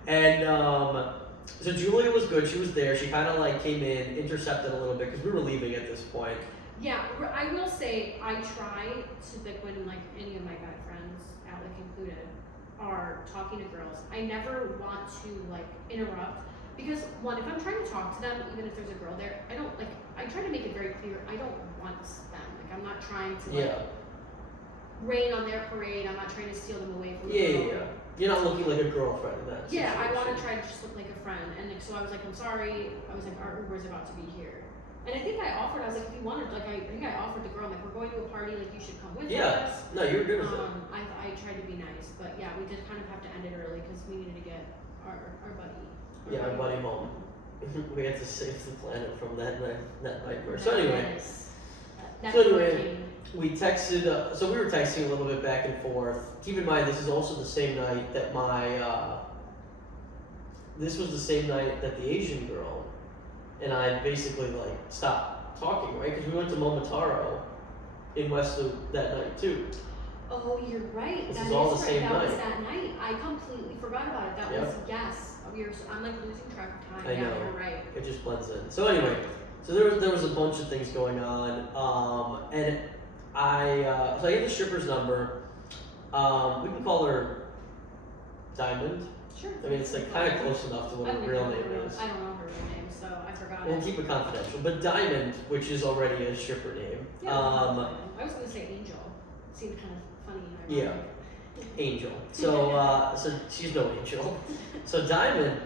And so Julia was good. She was there. She kind of like came in, intercepted a little bit because we were leaving at this point. Yeah, I will say I try to, like, when like any of my guy friends, Alec included, are talking to girls, I never want to like interrupt because one, if I'm trying to talk to them, even if there's a girl there, I try to make it very clear I don't want them. Like I'm not trying to like rain on their parade. I'm not trying to steal them away from the girl. Yeah. You're not looking like a girlfriend in that Yeah, I want to situation. try to just look like a friend. And like, so I was like, I'm sorry. I was like, our Uber's about to be here. And I think I offered, I was like, if you wanted, like, I think I offered the girl, like, we're going to a party, like, you should come with us. No, you were good with it. I tried to be nice, but yeah, we did kind of have to end it early because we needed to get our buddy. Our buddy home. We had to save the planet from that nightmare. So anyway, we texted. So we were texting a little bit back and forth. Keep in mind, this is also the same night that this was the same night that the Asian girl and I basically like stopped talking, right? Because we went to Momotaro in West Loop that night too. Oh, you're right. This That is all is the right. same That night. was that night. I completely forgot about it. That was, yes. I'm like losing track of time. I know. You're right. It just blends in. So anyway, so there was a bunch of things going on, and so I get the stripper's number. We can call her Diamond. Sure. I mean, it's like kind of close enough to what her real name is. I don't know her real name, so I forgot We'll it. keep it confidential. But Diamond, which is already a stripper name. Yeah, I was gonna say Angel. Seemed kind of funny. Yeah. Angel. So she's no angel. So Diamond,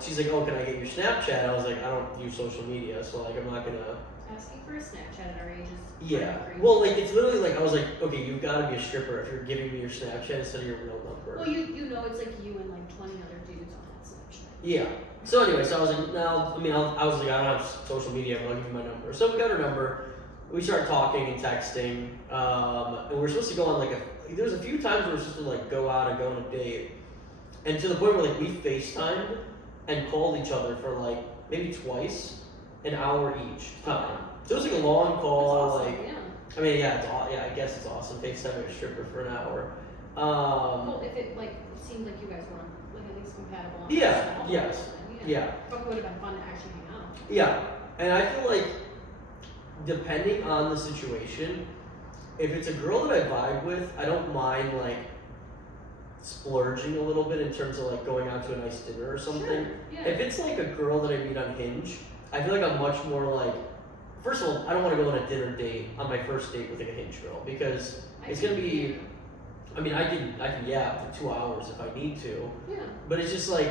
she's like, oh, can I get your Snapchat? I was like, I don't use social media, so like I'm not gonna. Asking for a Snapchat at our age is Yeah. crazy. Well, like it's literally like I was like, okay, you've got to be a stripper if you're giving me your Snapchat instead of your real number. Well, you know it's like you and like 20 other dudes on that Snapchat. Yeah. So anyway, so I was like, no, I was like, I don't have social media. I'm gonna give you my number. So we got her number. We started talking and texting, and we're supposed to go on there was a few times where we're supposed to like go out and go on a date, and to the point where like we FaceTimed and called each other for like maybe twice, an hour each time. So it was like a long call. That's awesome, like, yeah. I mean, yeah, I guess it's awesome. FaceTiming a stripper for an hour. Well, if it like seemed like you guys were like at least compatible. On Yeah. call, Yes. then, Yeah. But it would have been fun to actually hang out. Yeah, and I feel like depending on the situation, if it's a girl that I vibe with, I don't mind like splurging a little bit in terms of like going out to a nice dinner or something. Sure. Yeah. If it's like a girl that I meet on Hinge, I feel like I'm much more like, first of all, I don't want to go on a dinner date on my first date with like a Hinge girl because It's gonna be. I mean, I can yap for 2 hours if I need to. Yeah. But it's just like,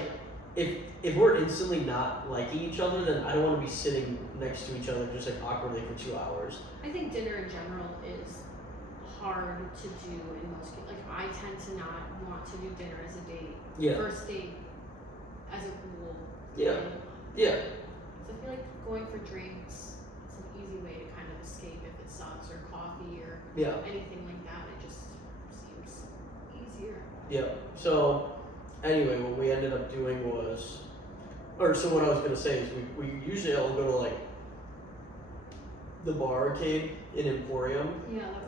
if we're instantly not liking each other, then I don't want to be sitting next to each other just like awkwardly for 2 hours. I think dinner in general is hard to do in most cases. Like, I tend to not want to do dinner as a date. Yeah. First date as a rule. Yeah. Yeah. So I feel like going for drinks is an easy way to kind of escape if it sucks, or coffee, or Yeah. anything like that. It just seems easier. Yeah. So, anyway, what we ended up doing was, so what I was gonna say is we usually all go to like the bar arcade in Emporium. Yeah, that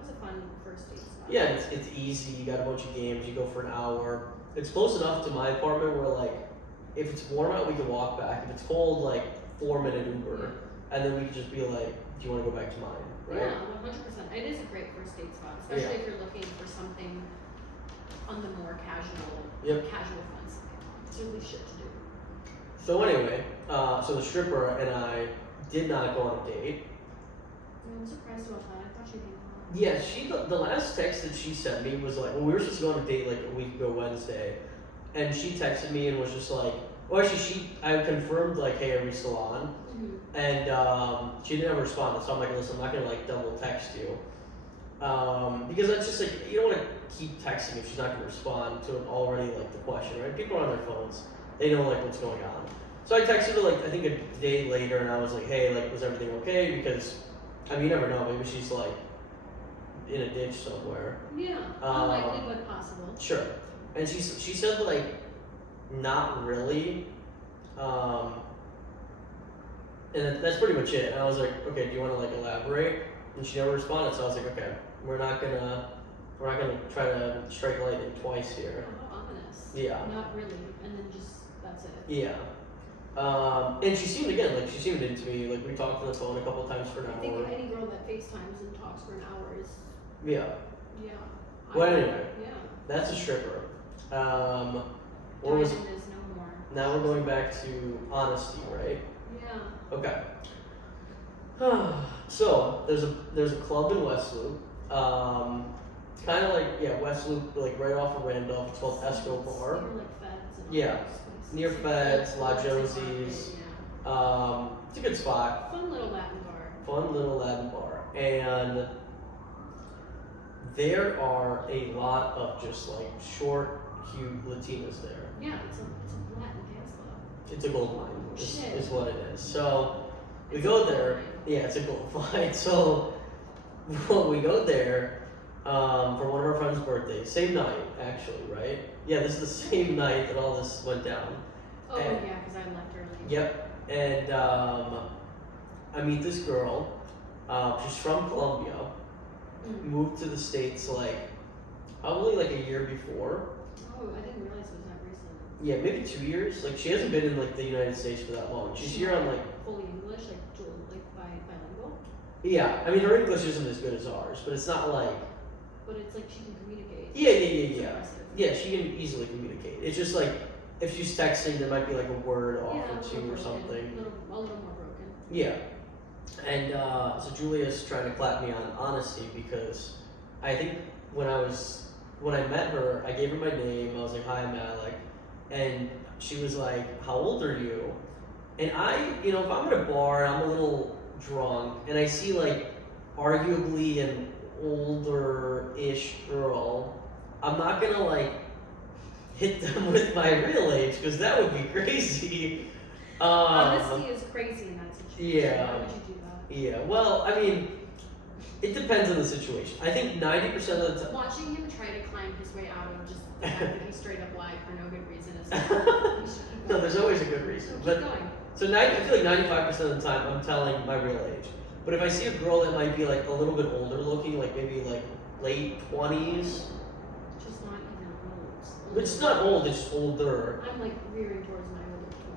was a fun first date spot. Yeah, it's easy. You got a bunch of games. You go for an hour. It's close enough to my apartment where like, if it's warm out, we can walk back. If it's cold, like 4-minute Uber, and then we can just be like, do you want to go back to mine? Right? Yeah, 100%. It is a great first date spot, especially if you're looking for something on the more casual fun side. It's really shit to do. So anyway, so the stripper and I did not go on a date. I'm surprised about that. I thought she'd be hot. Yeah, the last text that she sent me was like, well, we were supposed to go on a date like a week ago Wednesday, and she texted me and was just like, well, actually, I confirmed like, hey, are we still on? Mm-hmm. And she didn't ever respond, so I'm like, listen, I'm not gonna like double text you, because that's just like, you don't want to keep texting if she's not gonna respond to already like the question, right? People are on their phones, they know like what's going on. So I texted her like I think a day later, and I was like, hey, like was everything okay? Because I mean, you never know, maybe she's like in a ditch somewhere. Yeah, unlikely but possible. Sure. And she said like, not really, and that's pretty much it. And I was like, okay, do you want to like elaborate? And she never responded, so I was like, okay, we're not gonna try to strike lightning twice here. How ominous. Yeah. Not really, and then just that's it. Yeah. And she seemed into me. Like we talked on the phone a couple times for an I think hour. any girl that FaceTimes and talks for an hour is Yeah. yeah. Well, anyway, Yeah. that's a stripper. What Diamond was? is no more. Now we're going back to honesty, right? Yeah. Okay. So there's a club in West Loop. Kind of like West Loop, like right off of Randolph. It's called Esco Bar. Near like Feds and all Yeah. those places. Near Feds, La Feds and Josie's. Market, It's a good spot. yeah. Fun little Latin bar. Fun little Latin bar, and there are a lot of just like short, cute Latinas there. Yeah, it's a Latin dance club. It's a gold mine, Shit. is what it is. So we It's go a gold there. mine. Yeah, it's a gold mine. So we go there for one of our friends' birthdays. Same night, actually, right? Yeah, this is the same night that all this went down. Oh And- yeah, because I left early. Yep. And I meet this girl. She's from Colombia. Mm. Moved to the States like probably like a year before. Oh, I didn't realize it was that recent. Yeah, maybe 2 years. Like she hasn't been in like the United States for that long. She's here on like fully English, like bilingual. yeah. I mean her English isn't as good as ours, but it's not like But it's like she can communicate. yeah. It's Yeah, impressive. she can easily communicate. It's just like if she's texting, there might be like a word off Yeah, or a little two or broken, something. A little more broken. Yeah. And so Julia's trying to clap me on honesty because I think when I met her, I gave her my name. I was like, "Hi, I'm Alec," and she was like, "How old are you?" And if I'm at a bar, I'm a little drunk, and I see like arguably an older-ish girl, I'm not gonna like hit them with my real age because that would be crazy. Honesty is crazy in that situation. yeah. Why would you do that? Yeah, well, I mean, it depends on the situation. I think 90% of the time. Watching him try to climb his way out of just the fact that he straight up lied for no good reason is like, you should keep No, going. there's always a good reason. Keep But going. so I feel like 95% of the time I'm telling my real age. But if I see a girl that might be like a little bit older looking, like maybe like late 20s, Just not even old. which is not old, it's just older. I'm like veering towards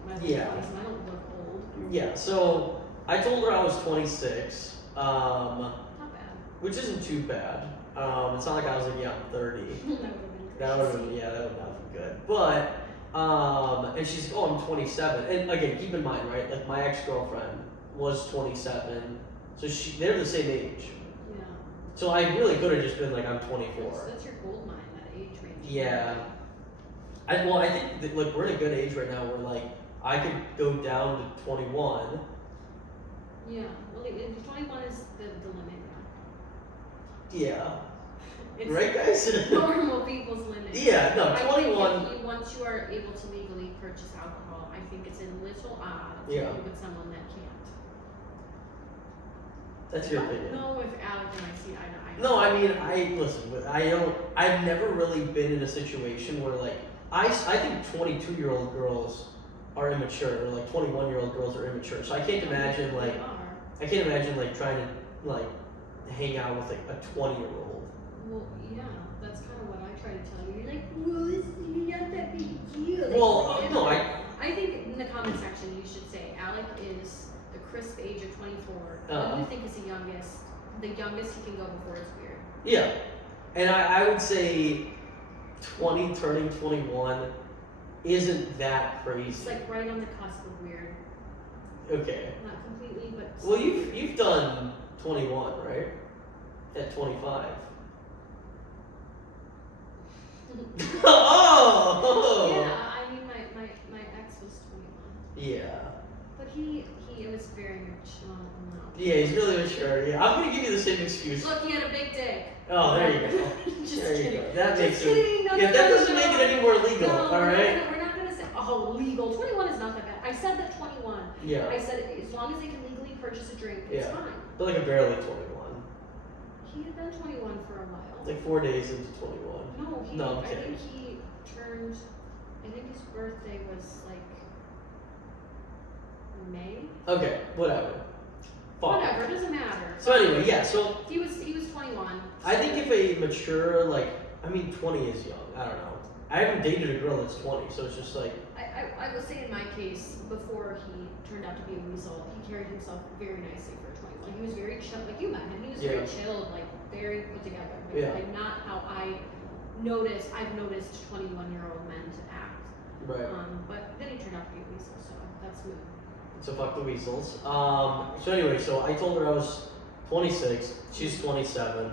my late Yeah. 20s and I don't look old. Yeah, so I told her I was 26, Not bad. which isn't too bad. It's not like I was like, yeah, I'm 30. That would have been That would not be good. But and she's like, oh, I'm 27. And again, keep in mind, right? Like my ex-girlfriend was 27, so they're the same age. Yeah. So I really could have just been like, I'm 24. That's your gold mine, that age range. Yeah. I think that, like, we're in a good age right now where like I could go down to 21. Yeah. Well, 21 is the limit. Yeah. It's Right, guys? normal people's limit. Yeah, no, I 21. think once you are able to legally purchase alcohol, I think it's a little odd to Yeah. be with someone that can't. That's your I opinion. don't know if Alec and I see eye to eye. No, I mean, listen, I've never really been in a situation where, like, I think 22-year-old girls are immature, or, like, 21-year-old girls are immature. So I can't imagine, like, trying to, like, hang out with, like, a 20-year-old. Well, yeah, that's kind of what I try to tell you. You're like, well, you're not that big a deal. Like, Well, no, I think in the comment section you should say Alec is the crisp age of 24. What do you think is the youngest? The youngest he can go before it's weird. Yeah, and I would say 20 turning 21 isn't that crazy. It's like right on the cusp of weird. Okay. Not completely, but. Well, you've done 21, right? At 25. Oh! Yeah, I mean my ex was 21. Yeah. But he was very mature. No. Yeah, he's really mature. Yeah, I'm gonna give you the same excuse. Look, he had a big dick. Oh, there you go. Just there you kidding. go. That makes Just it. kidding. No, Yeah, no, that no, doesn't no. make it any more legal. No, all right. we're not gonna say legal. 21 is not that bad. I said that 21. Yeah. I said as long as they can legally purchase a drink, it's Yeah. fine. But like a barely 21. He had been 21 for a while. Like 4 days into 21. No, I'm I kidding. think he turned. I think his birthday was like May. Okay, whatever. Fuck. Whatever, it doesn't matter. So anyway, yeah. So he was 21. I think if a mature, like, I mean, 20 is young. I don't know. I haven't dated a girl that's 20, so it's just like. I will say in my case, before he turned out to be a weasel, he carried himself very nicely for 21. He was very chill, like you met him. He was very chilled, like very put together. Like not how I've noticed 21-year-old men to act. Right. But then he turned out to be a weasel, so that's smooth. So fuck the weasels. So anyway, so I told her I was 26. She's 27.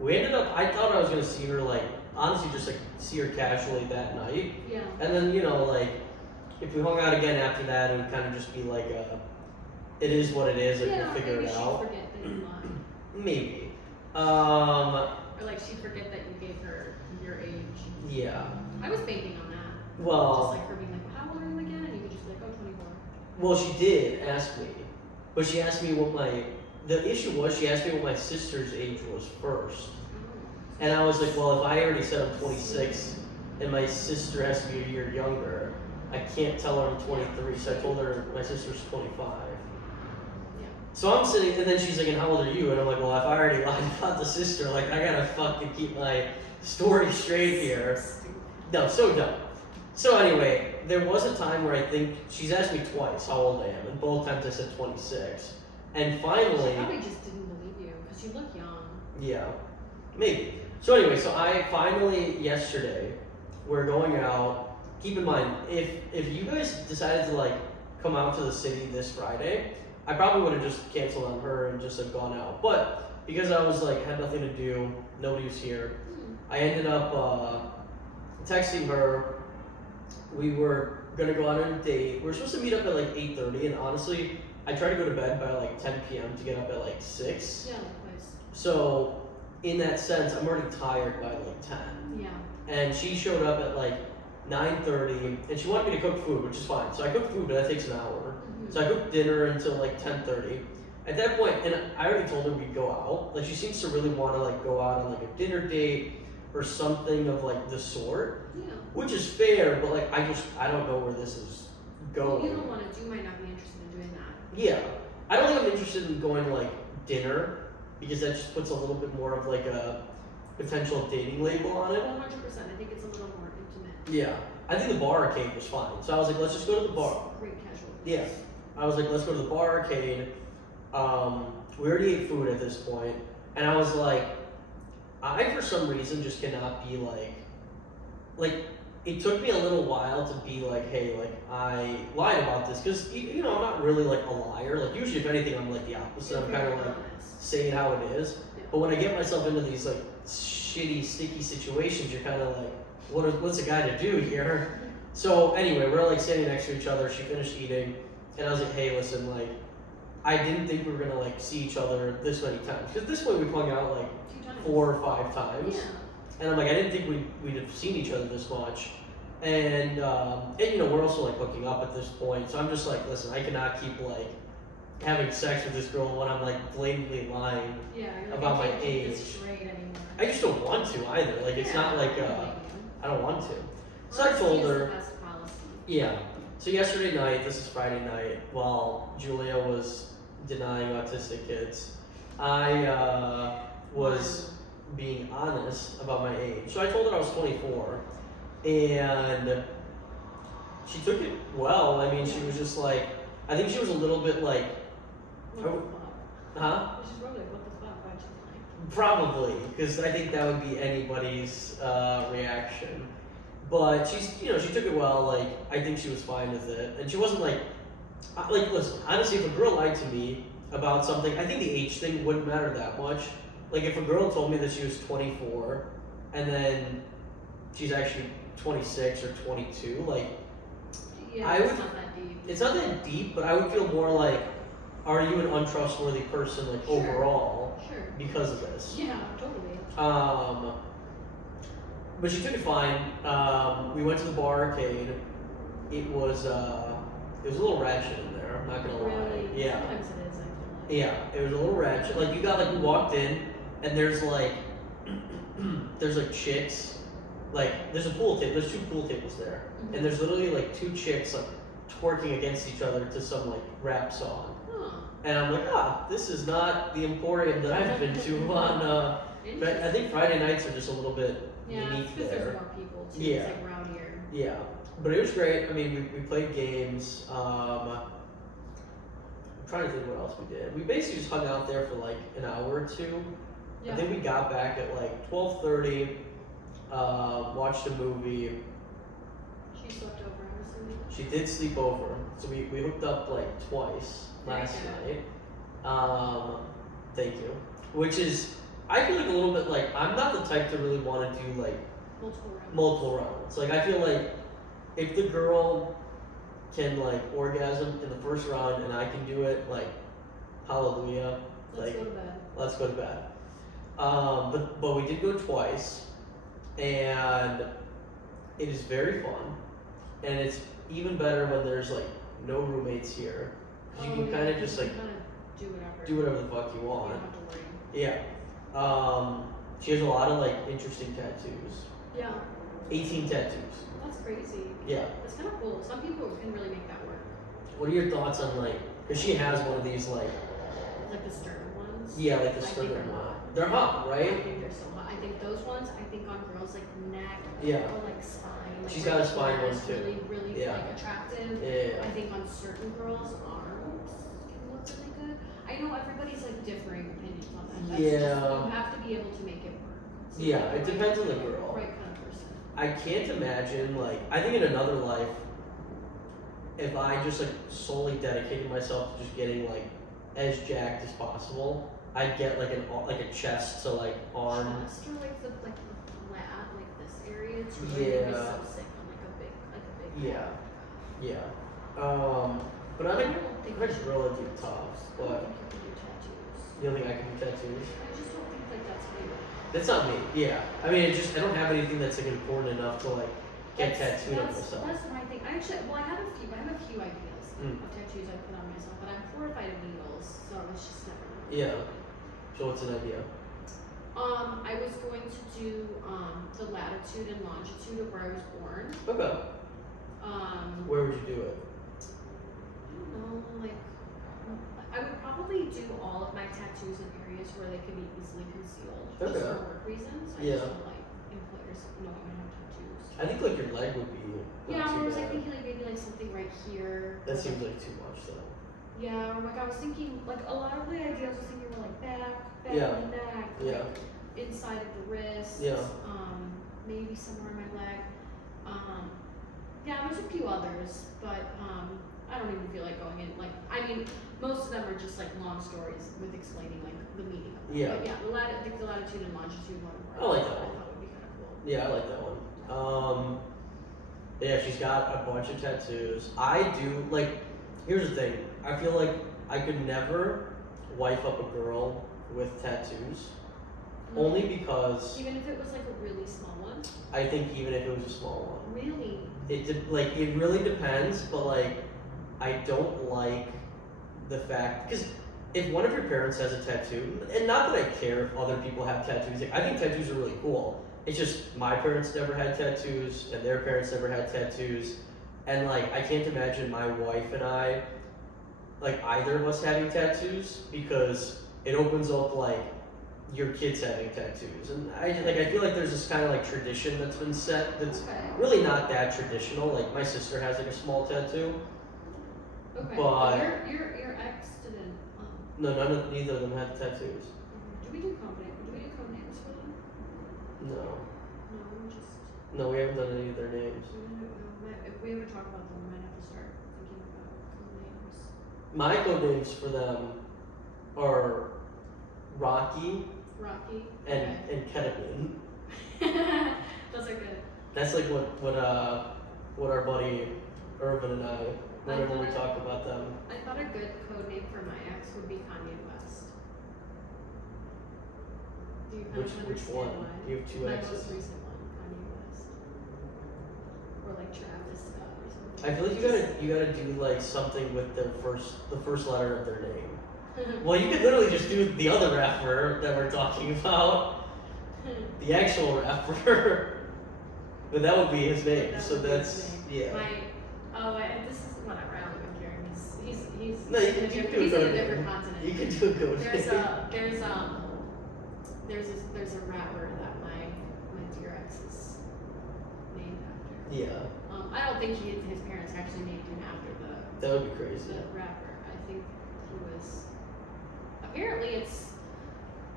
We ended up. I thought I was gonna see her, like, honestly, just like see her casually that night. Yeah. And then, you know, like, if we hung out again after that, it would kind of just be like it is what it is. Like, we'll figure it out. Maybe she'd forget that you lied. Maybe. Or like she'd forget that you gave her your age. Yeah. I was banking on that. Well. Just like her being like, how old are you again? And you would just be like, oh, 24. Well, she did ask me, but she asked me the issue was she asked me what my sister's age was first. And I was like, well, if I already said I'm 26 and my sister has to be a year younger, I can't tell her I'm 23. So I told her my sister's 25. Yeah. So I'm sitting, and then she's like, and how old are you? And I'm like, well, if I already lied about the sister, like, I gotta fucking keep my story straight here. No, so dumb. So anyway, there was a time where I think she's asked me twice how old I am, and both times I said 26. And finally, She probably just didn't believe you because you look young. yeah, maybe. So anyway, so I finally yesterday we're going out. Keep in mind, if you guys decided to like come out to the city this Friday, I probably would have just canceled on her and just like gone out. But because I was like had nothing to do, nobody was here, I ended up texting her. We were gonna go out on a date. We were supposed to meet up at like 8:30, and honestly, I tried to go to bed by like 10 p.m. to get up at like 6. Yeah, likewise. So in that sense, I'm already tired by like 10. Yeah. And she showed up at like 9:30, and she wanted me to cook food, which is fine. So I cooked food, but that takes an hour. Mm-hmm. So I cooked dinner until like 10:30. At that point, and I already told her we'd go out. Like she seems to really want to like go out on like a dinner date or something of like the sort. Yeah. Which is fair, but like I don't know where this is going. You don't want to. You might not be interested in doing that. Yeah, I don't think I'm interested in going like dinner because that just puts a little bit more of like a potential dating label on it. 100%. I think it's a little more intimate. Yeah, I think the bar arcade was fine. So I was like, let's just go to the bar. Great casual. Yeah, I was like, let's go to the bar arcade. We already ate food at this point, and I was like, I for some reason just cannot be like it took me a little while to be like, hey, like I lied about this because you know I'm not really like a liar. Like usually, if anything, I'm like the opposite. I'm kind of like saying how it is. Yeah. But when I get myself into these like shitty, sticky situations, you're kind of like, what's a guy to do here? So anyway, we're like sitting next to each other. She finished eating, and I was like, hey, listen, like I didn't think we were gonna like see each other this many times because this way we've hung out like 4 or 5 times. Yeah. And I'm like, I didn't think we'd have seen each other this much. And you know, we're also like hooking up at this point. So I'm just like, listen, I cannot keep like having sex with this girl when I'm like blatantly lying about my age. I just don't want to either. Like it's not like I don't want to. So I told her. Yeah. So yesterday night, this is Friday night, while Julia was denying autistic kids, I was being honest about my age. So I told her I was 24, and she took it well. I mean, she was just like, I think she was a little bit like, what the fuck? Huh? She's probably like, what the fuck? Why'd you lie? Probably, because I think that would be anybody's reaction. But she's, you know, she took it well. Like, I think she was fine with it, and she wasn't like, listen, honestly, if a girl lied to me about something, I think the age thing wouldn't matter that much. Like if a girl told me that she was 24 and then she's actually 26 or 22, like yeah, it's not that deep. It's not that deep, but I would feel more like, are you an untrustworthy person like overall because of this? Yeah, totally. But she took it fine. We went to the bar arcade. It was a little ratchet in there. I'm not gonna lie. Really? Yeah. Sometimes it is. I feel like. Yeah, it was a little ratchet. Like we walked in. And there's like chicks, like there's a pool table. There's 2 pool tables there, and there's literally like 2 chicks like twerking against each other to some like rap song. Huh. And I'm like, this is not the Emporium that I've been to on. But I think Friday nights are just a little bit unique there. There's more people too. Yeah. It's like rowdier. Yeah, but it was great. I mean, we played games. I'm trying to think what else we did. We basically just hung out there for like an hour or 2. Yeah. I think we got back at like 12:30, watched a movie. She slept over, I'm assuming. She did sleep over, so we hooked up like twice last night. Thank you. Which is, I feel like a little bit like, I'm not the type to really want to do like multiple rounds. Like I feel like if the girl can like orgasm in the first round and I can do it, like hallelujah. Let's go to bed. Let's go to bed. But we did go twice, and it is very fun, and it's even better when there's like no roommates here, because you can kind of just like do whatever the fuck you want. You don't have to worry. Yeah. She has a lot of like interesting tattoos. Yeah. 18 tattoos. That's crazy. Yeah. That's kind of cool. Some people can really make that work. What are your thoughts on like? Because she has one of these like the stern ones. Yeah, like the stern one. They're hot, right? I think they're so hot. I think those ones, on girls like neck or like spine. Like she's got a spine one too. Really, really like attractive. Yeah. I think on certain girls' arms can look really good. I know everybody's like differing opinions on that. That's just, you have to be able to make it work. So yeah, it depends on the girl. Right kind of person. I can't imagine like, I think in another life, if I just like solely dedicated myself to just getting like as jacked as possible, I'd get like a chest to like arm. Chest or like the lat, like this area. It's really so sick on like a big. Yeah. But I mean, I'd really do tops, but I don't think you can do tattoos. you don't think I can do tattoos? I just don't think like that's me. That's not me. Yeah. I mean, I don't have anything that's like important enough to like get tattooed on myself. That's my thing. I have a few ideas of tattoos I put on myself, but I'm horrified of needles, so it's just never. Yeah. So what's an idea? I was going to do the latitude and longitude of where I was born. Okay. Where would you do it? I don't know, like I would probably do all of my tattoos in areas where they could be easily concealed, just for work reasons. I just don't like employers knowing I have tattoos. I think like your leg would be. I was like thinking like maybe like something right here. That seems like too much though. Yeah, or like I was thinking like a lot of the ideas I was thinking were like back and neck, like inside of the wrist, maybe somewhere in my leg. Yeah, there's a few others, but I don't even feel like going in. Like, I mean, most of them are just like long stories with explaining like the meaning of them. Yeah. But yeah, the latitude and longitude one. I like that I one. thought would be kind of cool. Yeah, I like that one. Yeah, she's got a bunch of tattoos. I do, like, here's the thing. I feel like I could never wife up a girl with tattoos. Only because Even if it was like a really small one. I think even if it was a small one. Really? It really depends, but like, I don't like the fact, because if one of your parents has a tattoo, and not that I care if other people have tattoos, like, I think tattoos are really cool. It's just my parents never had tattoos, and their parents never had tattoos, and like, I can't imagine my wife and I, like, either of us having tattoos, because it opens up like your kids having tattoos, and I feel like there's this kind of like tradition that's been set that's really not that traditional. Like, my sister has like a small tattoo. Okay. But your ex didn't. Neither of them had tattoos. Do we do code names for them? No, No, just. no, we haven't done any of their names. If we ever talk about them, we might have to start thinking about code names. My code names for them are Rocky and Ketamine. Those are good. That's like what our buddy Irvin and I, whenever we talk about them. I thought a good code name for my ex would be Kanye West. Do you kind of Which understand one? why? You have two My exes. most recent one, Kanye West. Or like Travis Scott or something. I feel like you gotta do like something with the first letter of their name. Well, you could literally just do the other rapper that we're talking about, the actual rapper, but that would be his name. So that's yeah. This is whatever. I don't even care. He's No, you can do he's a in a code different name. continent. You can do a code There's name. there's a rapper that my dear ex is named after. Yeah. I don't think his parents actually named him after That would be crazy. the rapper. I think he was. Apparently, it's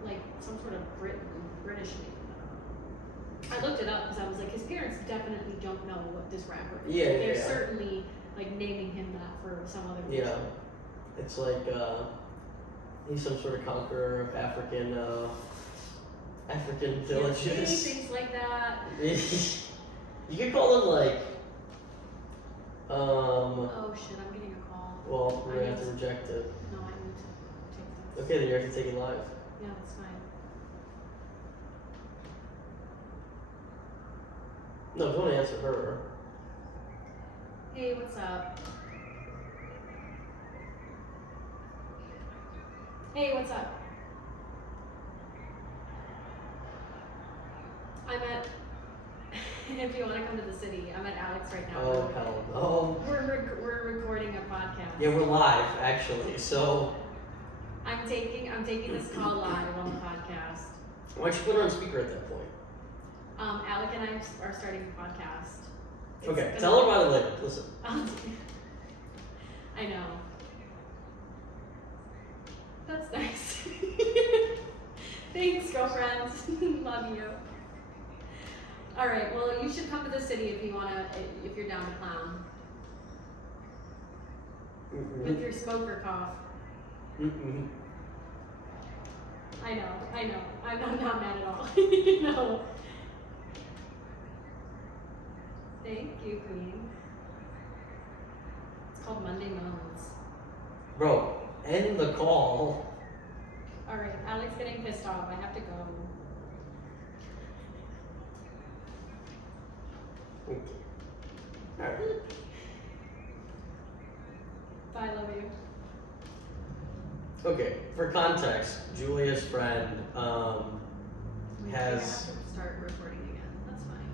like some sort of British name. I looked it up because I was like, his parents definitely don't know what this rapper is. Yeah, They're yeah. certainly like naming him that for some other reason. Yeah. It's like he's some sort of conqueror of African villages. Things like that. You could call him like Oh shit! I'm getting a call. well, we're gonna have to reject it. No, I need to take this. Okay, then you have to take it live. Yeah, that's fine. No, don't answer her. Hey, what's up? Hey, what's up? I'm at. If you want to come to the city, I'm at Alex right now. Oh hell no. We're recording a podcast. Yeah, we're live actually. So I'm taking this call live on the podcast. why don't you put her on speaker at that point? Alec and I are starting a podcast. It's Okay, gonna tell her be- about it later. Listen. I know. That's nice. Thanks, girlfriend. Love you. All right. Well, you should come to the city if you're down to clown with your smoker cough. Mm-mm. I know. I'm not mad at all. No. Thank you, Queen. It's called Monday Moans. Bro, end the call. All right. Alex getting pissed off. I have to go. Okay. Alright. Bye. Love you. Okay, for context, Julia's friend Wait, I have to start recording again. That's fine.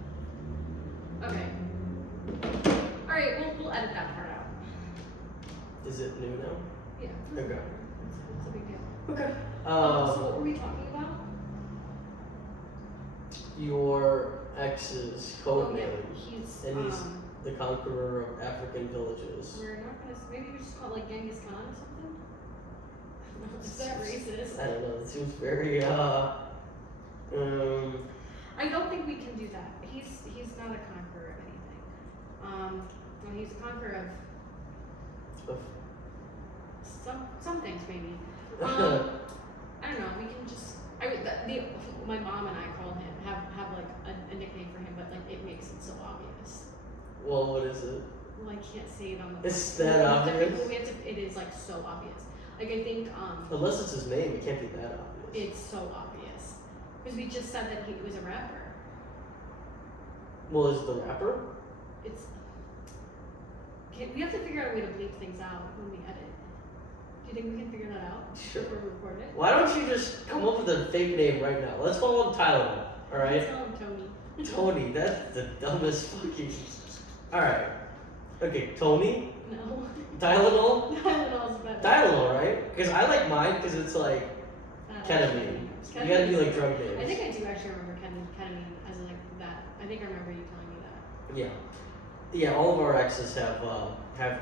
Okay. All right, we'll edit that part out. Is it new now? Yeah. Okay. It's a big deal. Okay. So what were we talking about? Your ex's code yeah, name. he's And he's the conqueror of African villages. we're not gonna. Maybe we just call it like Genghis Khan or something. Is that racist? I don't know. It seems very I don't think we can do that. He's not a conqueror of anything. Well, he's a conqueror Of- of some things, maybe. I don't know. We can just. My mom and I call him have like a nickname for him, but like it makes it so obvious. Well, what is it? Well, I can't say it on the. It's that obvious? It is like so obvious. Like I think. Unless it's his name, it can't be that obvious. It's so obvious because we just said that he was a rapper. Well, is it the rapper? It's. We have to figure out a way to bleep things out when we edit. Do you think we can figure that out? Sure. Before we record it? Why don't you just come up with a fake name right now? Let's call him Tyler. All right. Let's call him Tony. Tony. That's the dumbest fucking. All right. Okay, Tony. No. Tylenol. Tylenol's better. Tylenol, right? Because I like mine because it's like ketamine. You gotta do like drug names. I think I do actually remember ketamine as like that. I think I remember you telling me that. Yeah. Yeah, all of our exes have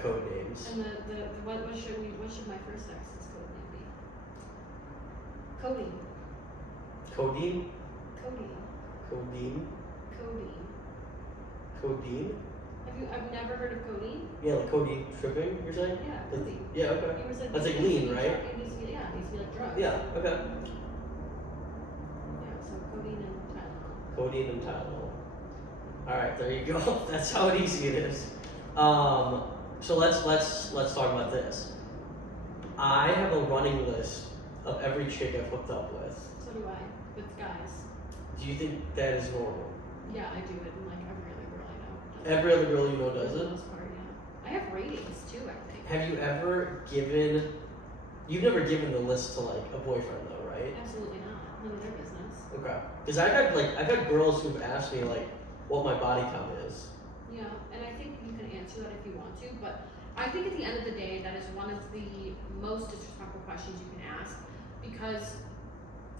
code names. And what should my first ex's code name be? Cody. Codeine? Cody. Codeine? Codeine. Codeine? I've never heard of codeine? Yeah, like codeine tripping, you're saying? Yeah, codeine. Yeah, okay. It was like, That's like lean, right? It needs to be like drugs. Yeah, okay. Yeah, so codeine and Tylenol. Codeine and Tylenol. Alright, there you go. That's how easy it is. So let's talk about this. I have a running list of every chick I've hooked up with. So do I, with guys. Do you think that is normal? Yeah, I do it in like every other girl I know. Every other girl you know does For the it? most part, yeah. I have ratings too, I think. Have you ever given... You've never given the list to like a boyfriend though, right? Absolutely not. None of their business. Okay. Because I've had girls who've asked me like what my body count is. Yeah, and I think you can answer that if you want to, but I think at the end of the day, that is one of the most disrespectful questions you can ask because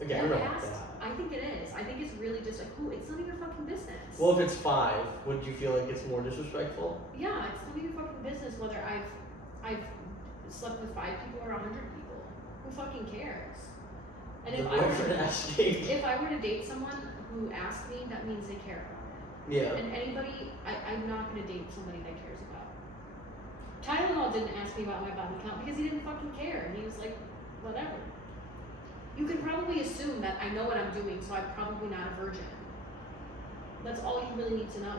Okay, I when remember asked, that. I think it is. I think it's really just like, oh, it's none of your fucking business. Well, if it's 5, would you feel like it's more disrespectful? Yeah, it's none of your fucking business whether I've slept with 5 people or 100 people. Who fucking cares? And The boyfriend asking. if I were to date someone who asked me, that means they care about it. Yeah. And anybody, I'm not gonna date somebody that cares about. Tylenol didn't ask me about my body count because he didn't fucking care. He was like, whatever. You can probably assume that I know what I'm doing, so I'm probably not a virgin. That's all you really need to know.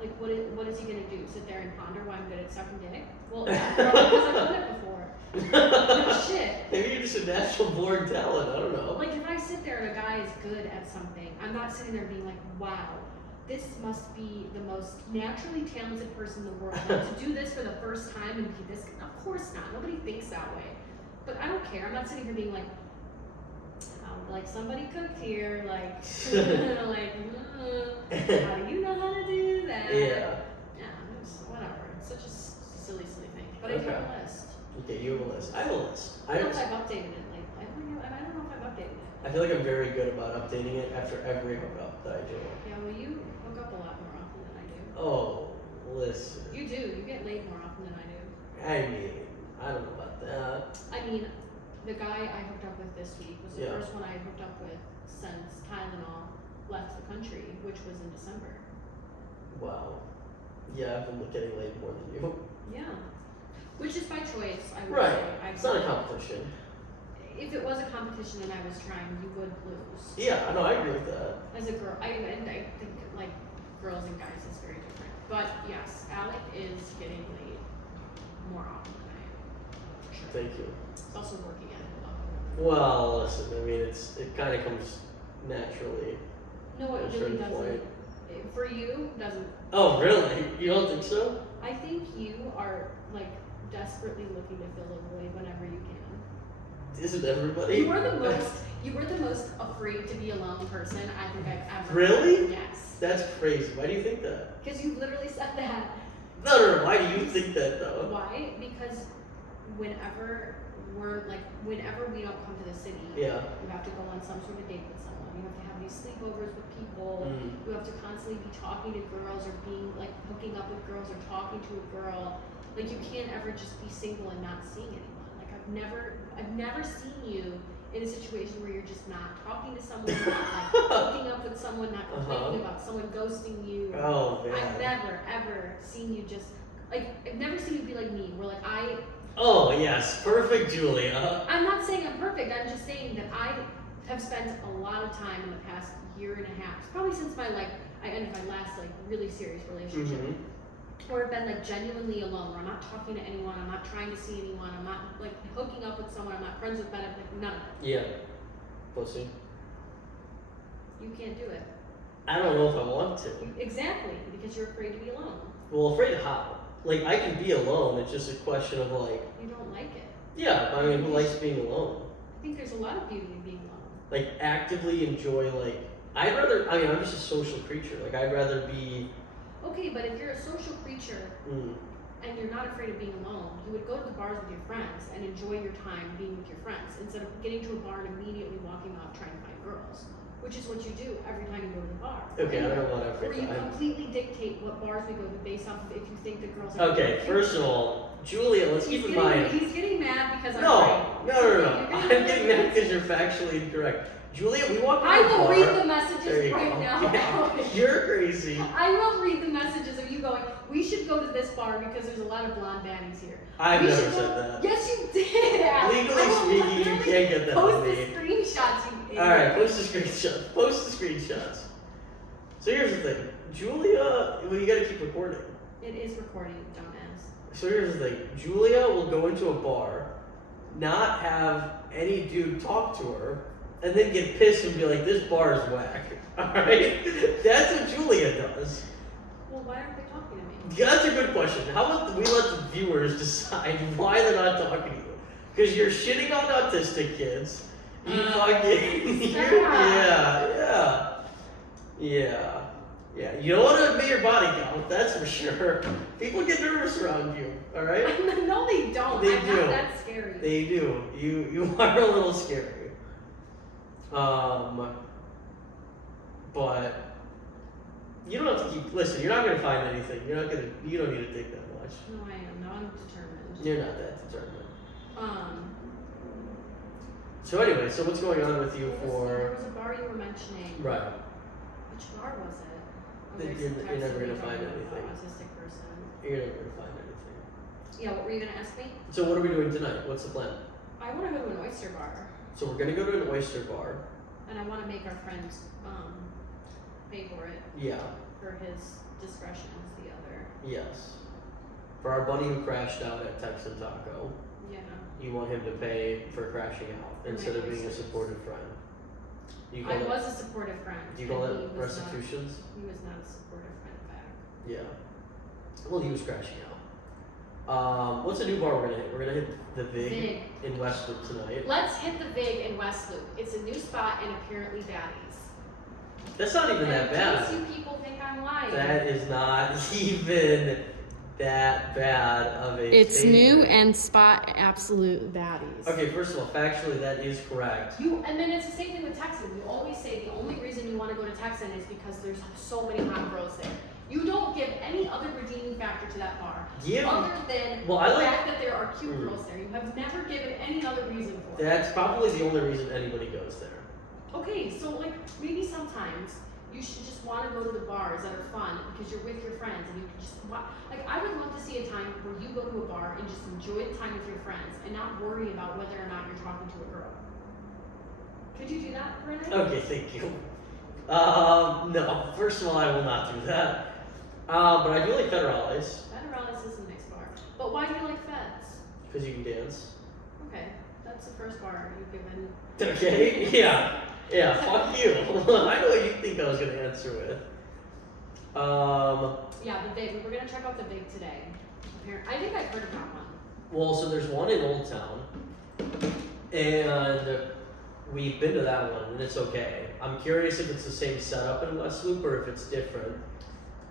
Like, what is he gonna do? Sit there and ponder why I'm good at sucking dick? Well, yeah, probably because I've done it before. No shit. Maybe you're just a natural born talent. I don't know. Like, if I sit there and a guy is good at something, I'm not sitting there being like, wow, this must be the most naturally talented person in the world. Like, to do this for the first time and be this, of course not. Nobody thinks that way. But I don't care. I'm not sitting here being like, like somebody cooked here, like, like, how do you know how to do that? Yeah. Yeah, it's whatever. It's such a silly thing. But I do have a list. Okay, you have a list. I have a list. I don't know if I've updated it lately. I don't know if I've updated it. I feel like I'm very good about updating it after every hookup that I do. Yeah, well, you hook up a lot more often than I do. Oh, listen. You do. You get laid more often than I do. I mean, I don't know about that. I mean, the guy I hooked up with this week was the Yeah. first one I hooked up with since Tylenol left the country, which was in December. Wow. Yeah, I've been getting laid more than you. Yeah. Which is by choice, I would Right. say. It's not a competition. If it was a competition and I was trying, you would lose. Yeah, I know, I agree with that. As a girl, I think like girls and guys is very different. But yes, Alec is getting laid more often than I am. For sure. Thank you. It's also working at it a lot. Well, listen, I mean, it kind of comes naturally. No, at it a really certain doesn't. point. For you, doesn't. Oh, really? You don't think so? I think you are like desperately looking to fill a void whenever you can. Isn't everybody? You were the most afraid to be alone person I think I've ever. Really? Yes. That's crazy. Why do you think that? Because you literally said that. No. Why do you think that though? Why? Because whenever we don't come to the city, Yeah. you have to go on some sort of date with someone. You have to have these sleepovers with people. Mm. You have to constantly be talking to girls or being like hooking up with girls or talking to a girl. Like you can't ever just be single and not seeing anyone. Like I've never seen you in a situation where you're just not talking to someone, not like hooking up with someone, not complaining about someone ghosting you. Oh, man. I've never, ever seen you just, like, I've never seen you be like me, where like Oh, yes, perfect Julia. I'm not saying I'm perfect, I'm just saying that I have spent a lot of time in the past year and a half, probably since I ended my last like really serious relationship, where I've been like genuinely alone, where I'm not talking to anyone, I'm not trying to see anyone, I'm not like hooking up with someone, I'm not friends with benefit, like none of it. Yeah. Pussy. You can't do it. I don't know if I want to. Exactly, because you're afraid to be alone. Well, afraid how? Like, I can be alone, it's just a question of like... You don't like it. Yeah, I mean, who likes being alone? I think there's a lot of beauty in being alone. Like, actively enjoy, like... I'm just a social creature. Like, I'd rather be... Okay, but if you're a social creature and you're not afraid of being alone, you would go to the bars with your friends and enjoy your time being with your friends instead of getting to a bar and immediately walking off trying to find girls, which is what you do every time you go to the bar. Okay, I don't know what Or you completely dictate what bars we go to based off of if you think the girls are Okay, first of all, Julia, let's keep in mind... He's getting mad because I'm No. I'm getting mad because you're factually incorrect. Julia, we walk I into a will bar. read the messages right go. now. Yeah, you're crazy. I will read the messages of you going, we should go to this bar because there's a lot of blonde baddies here. I've We never should said go- that. Yes, you did. Alex. Legally I will speaking, you literally can't get that Post on the me. screenshots, you idiot. Alright, post the screenshots. Post the screenshots. So here's the thing. Julia, well, you gotta keep recording. It is recording, dumbass. So here's the thing. Julia will go into a bar, not have any dude talk to her, and then get pissed and be like, this bar is whack. Alright? That's what Julia does. Well, why aren't they talking to me? That's a good question. How about we let the viewers decide why they're not talking to you? Because you're shitting on autistic kids. You fucking... Yeah. You don't want to admit your body count, that's for sure. People get nervous around you, alright? No, they don't. They I'm do. not that scary. They do. You are a little scary. But you don't have to keep. Listen, you're not gonna find anything. You don't need to think that much. No, I am. No, I'm determined. You're not that determined. So anyway, so what's going on with you There was a bar you were mentioning. Right. Which bar was it? You're never gonna find anything. Autistic person. You're never gonna find anything. Yeah, what were you gonna ask me? So what are we doing tonight? What's the plan? I want to go to an oyster bar, So we're gonna go to an oyster bar. and I want to make our friend pay for it Yeah. for his discretion as the other. Yes. For our buddy who crashed out at Texan Taco, Yeah. you want him to pay for crashing out instead of being a supportive friend. You I call was a supportive friend. Do you call and that he was restitutions? Not, he was not a supportive friend back. Yeah. Well, he was crashing out. What's a new bar we're gonna hit? We're gonna hit the Vig in Westwood tonight. Let's hit the Vig in West Loop. It's a new spot and apparently baddies. That's not even that In case bad. you people think I'm lying. That is not even that bad of a It's statement. new and spot absolute baddies. Okay, first of all, factually that is correct. And then it's the same thing with Texan. You always say the only reason you want to go to Texan is because there's so many hot girls there. You don't give any other redeeming factor to that bar other than the fact that there are cute girls there. You have never given any other reason for it. That's probably the only reason anybody goes there. Okay, so like maybe sometimes you should just want to go to the bars that are fun because you're with your friends and you can just like I would love to see a time where you go to a bar and just enjoy the time with your friends and not worry about whether or not you're talking to a girl. Could you do that for a night? Okay, thank you. No. First of all, I will not do that. But I do like federales. Federales is a nice bar. But why do you like Feds? Because you can dance. Okay, that's the first bar you've given. Okay, yeah, fuck you. I know what you think I was gonna answer with. Yeah, the Vig. We're gonna check out the Vig today. I think I've heard of that one. Well, so there's one in Old Town, and we've been to that one, and it's okay. I'm curious if it's the same setup in West Loop or if it's different.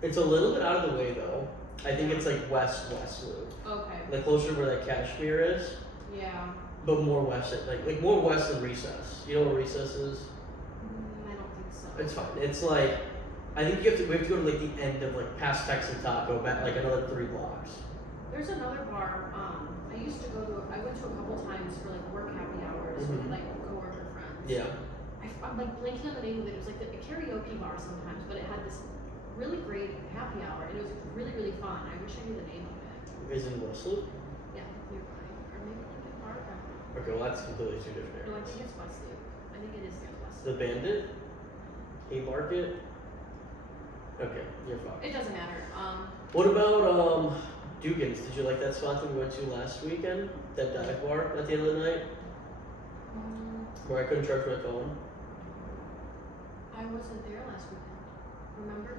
It's a little bit out of the way though. I think it's like West Loop. Okay. Like closer to where that Kashmir is. Yeah. But more west, like more west than Recess. You know what Recess is? I don't think so. It's fine. It's like, I think we have to go to like the end of like past Texan Taco, back like another 3 blocks. There's another bar. I went to a couple times for like work happy hours with like coworkers Yeah. I'm like blanking on the name of it. It was like a karaoke bar sometimes, but it had this really great happy hour, and it was really, really fun. I wish I knew the name of it. Is it in Westloop? Yeah, nearby. Or maybe Lincoln Park. I don't know. Okay, well that's completely two different No, I areas. think it's Westloop. I think it is near Westloop. The Bandit? Haymarket? Okay, you're fine. It doesn't matter. What about Dugan's? Did you like that spot that we went to last weekend? That dive bar at the end of the night? Where I couldn't charge my phone? I wasn't there last weekend. Remember?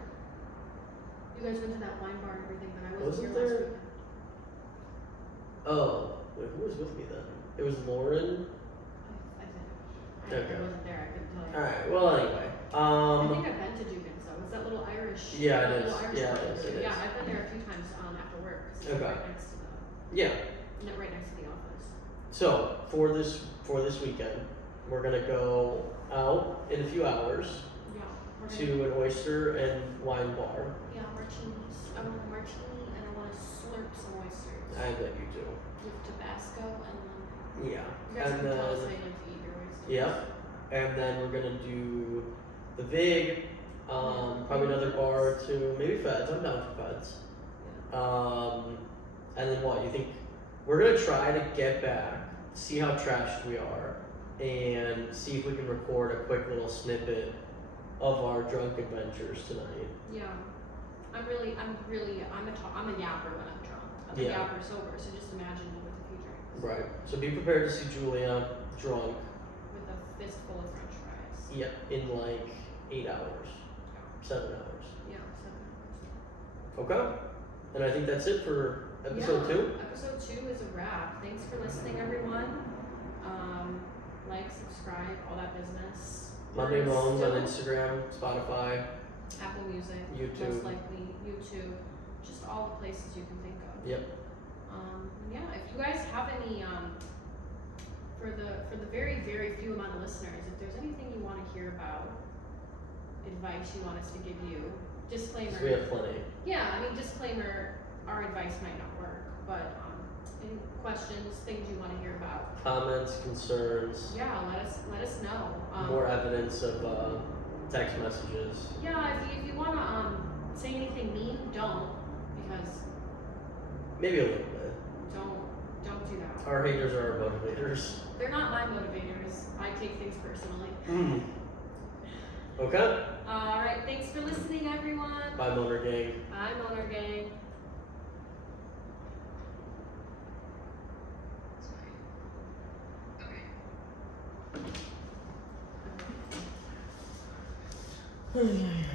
You guys went to that wine bar and everything, but I wasn't Wasn't here last there- weekend. Oh, wait, who was with me then? It was Lauren. I Okay. wasn't there. I couldn't tell you. Alright, well anyway. I think I've been to Dugan's though. It's that little Irish. Yeah, it that is. little Irish Yeah, it place. is, it Yeah, is. I've been there a few times after work. 'Cause it's Okay. right next to the. Yeah. Right next to the office. So for this weekend, we're gonna go out in a few hours Yeah. We're gonna, to an oyster and wine bar. yeah, martinis. I want a martini and I want to slurp some oysters. I bet you do. With Tabasco and lemon. Yeah. You guys And can tell us how then you like to eat your oysters. yeah. And then we're gonna do the Vig, probably another bar or two, maybe Feds. I'm down for Feds. Yeah. And then what? You think we're gonna try to get back, see how trashed we are, and see if we can record a quick little snippet of our drunk adventures tonight. Yeah. I'm a yapper when I'm drunk. I'm Yeah. a yapper sober, so just imagine me with a few drinks. Right. So be prepared to see Julia drunk. With a fistful of french fries. Yep. In like 8 hours, 7 hours. Yeah, 7 hours. Okay. And I think that's it for episode 2. Episode 2 is a wrap. Thanks for listening, everyone. Like, subscribe, all that business. Monday We're Moans on still- Instagram, Spotify. Apple Music, YouTube. most likely YouTube, just all the places you can think of. Yep. Yeah, if you guys have any, for the very, very few amount of listeners, if there's anything you want to hear about, advice you want us to give you, disclaimer. 'Cause we have plenty. Yeah, I mean, disclaimer, our advice might not work, but, any questions, things you want to hear about, Comments, concerns, yeah, let us know. more evidence of text messages. Yeah, if you want to, say anything mean, don't, because Maybe a little bit. don't do that. Our haters are our motivators. They're not my motivators. I take things personally. Okay. Alright, thanks for listening, everyone. Bye, Motor Gang. I'm Owner Gang. Okay.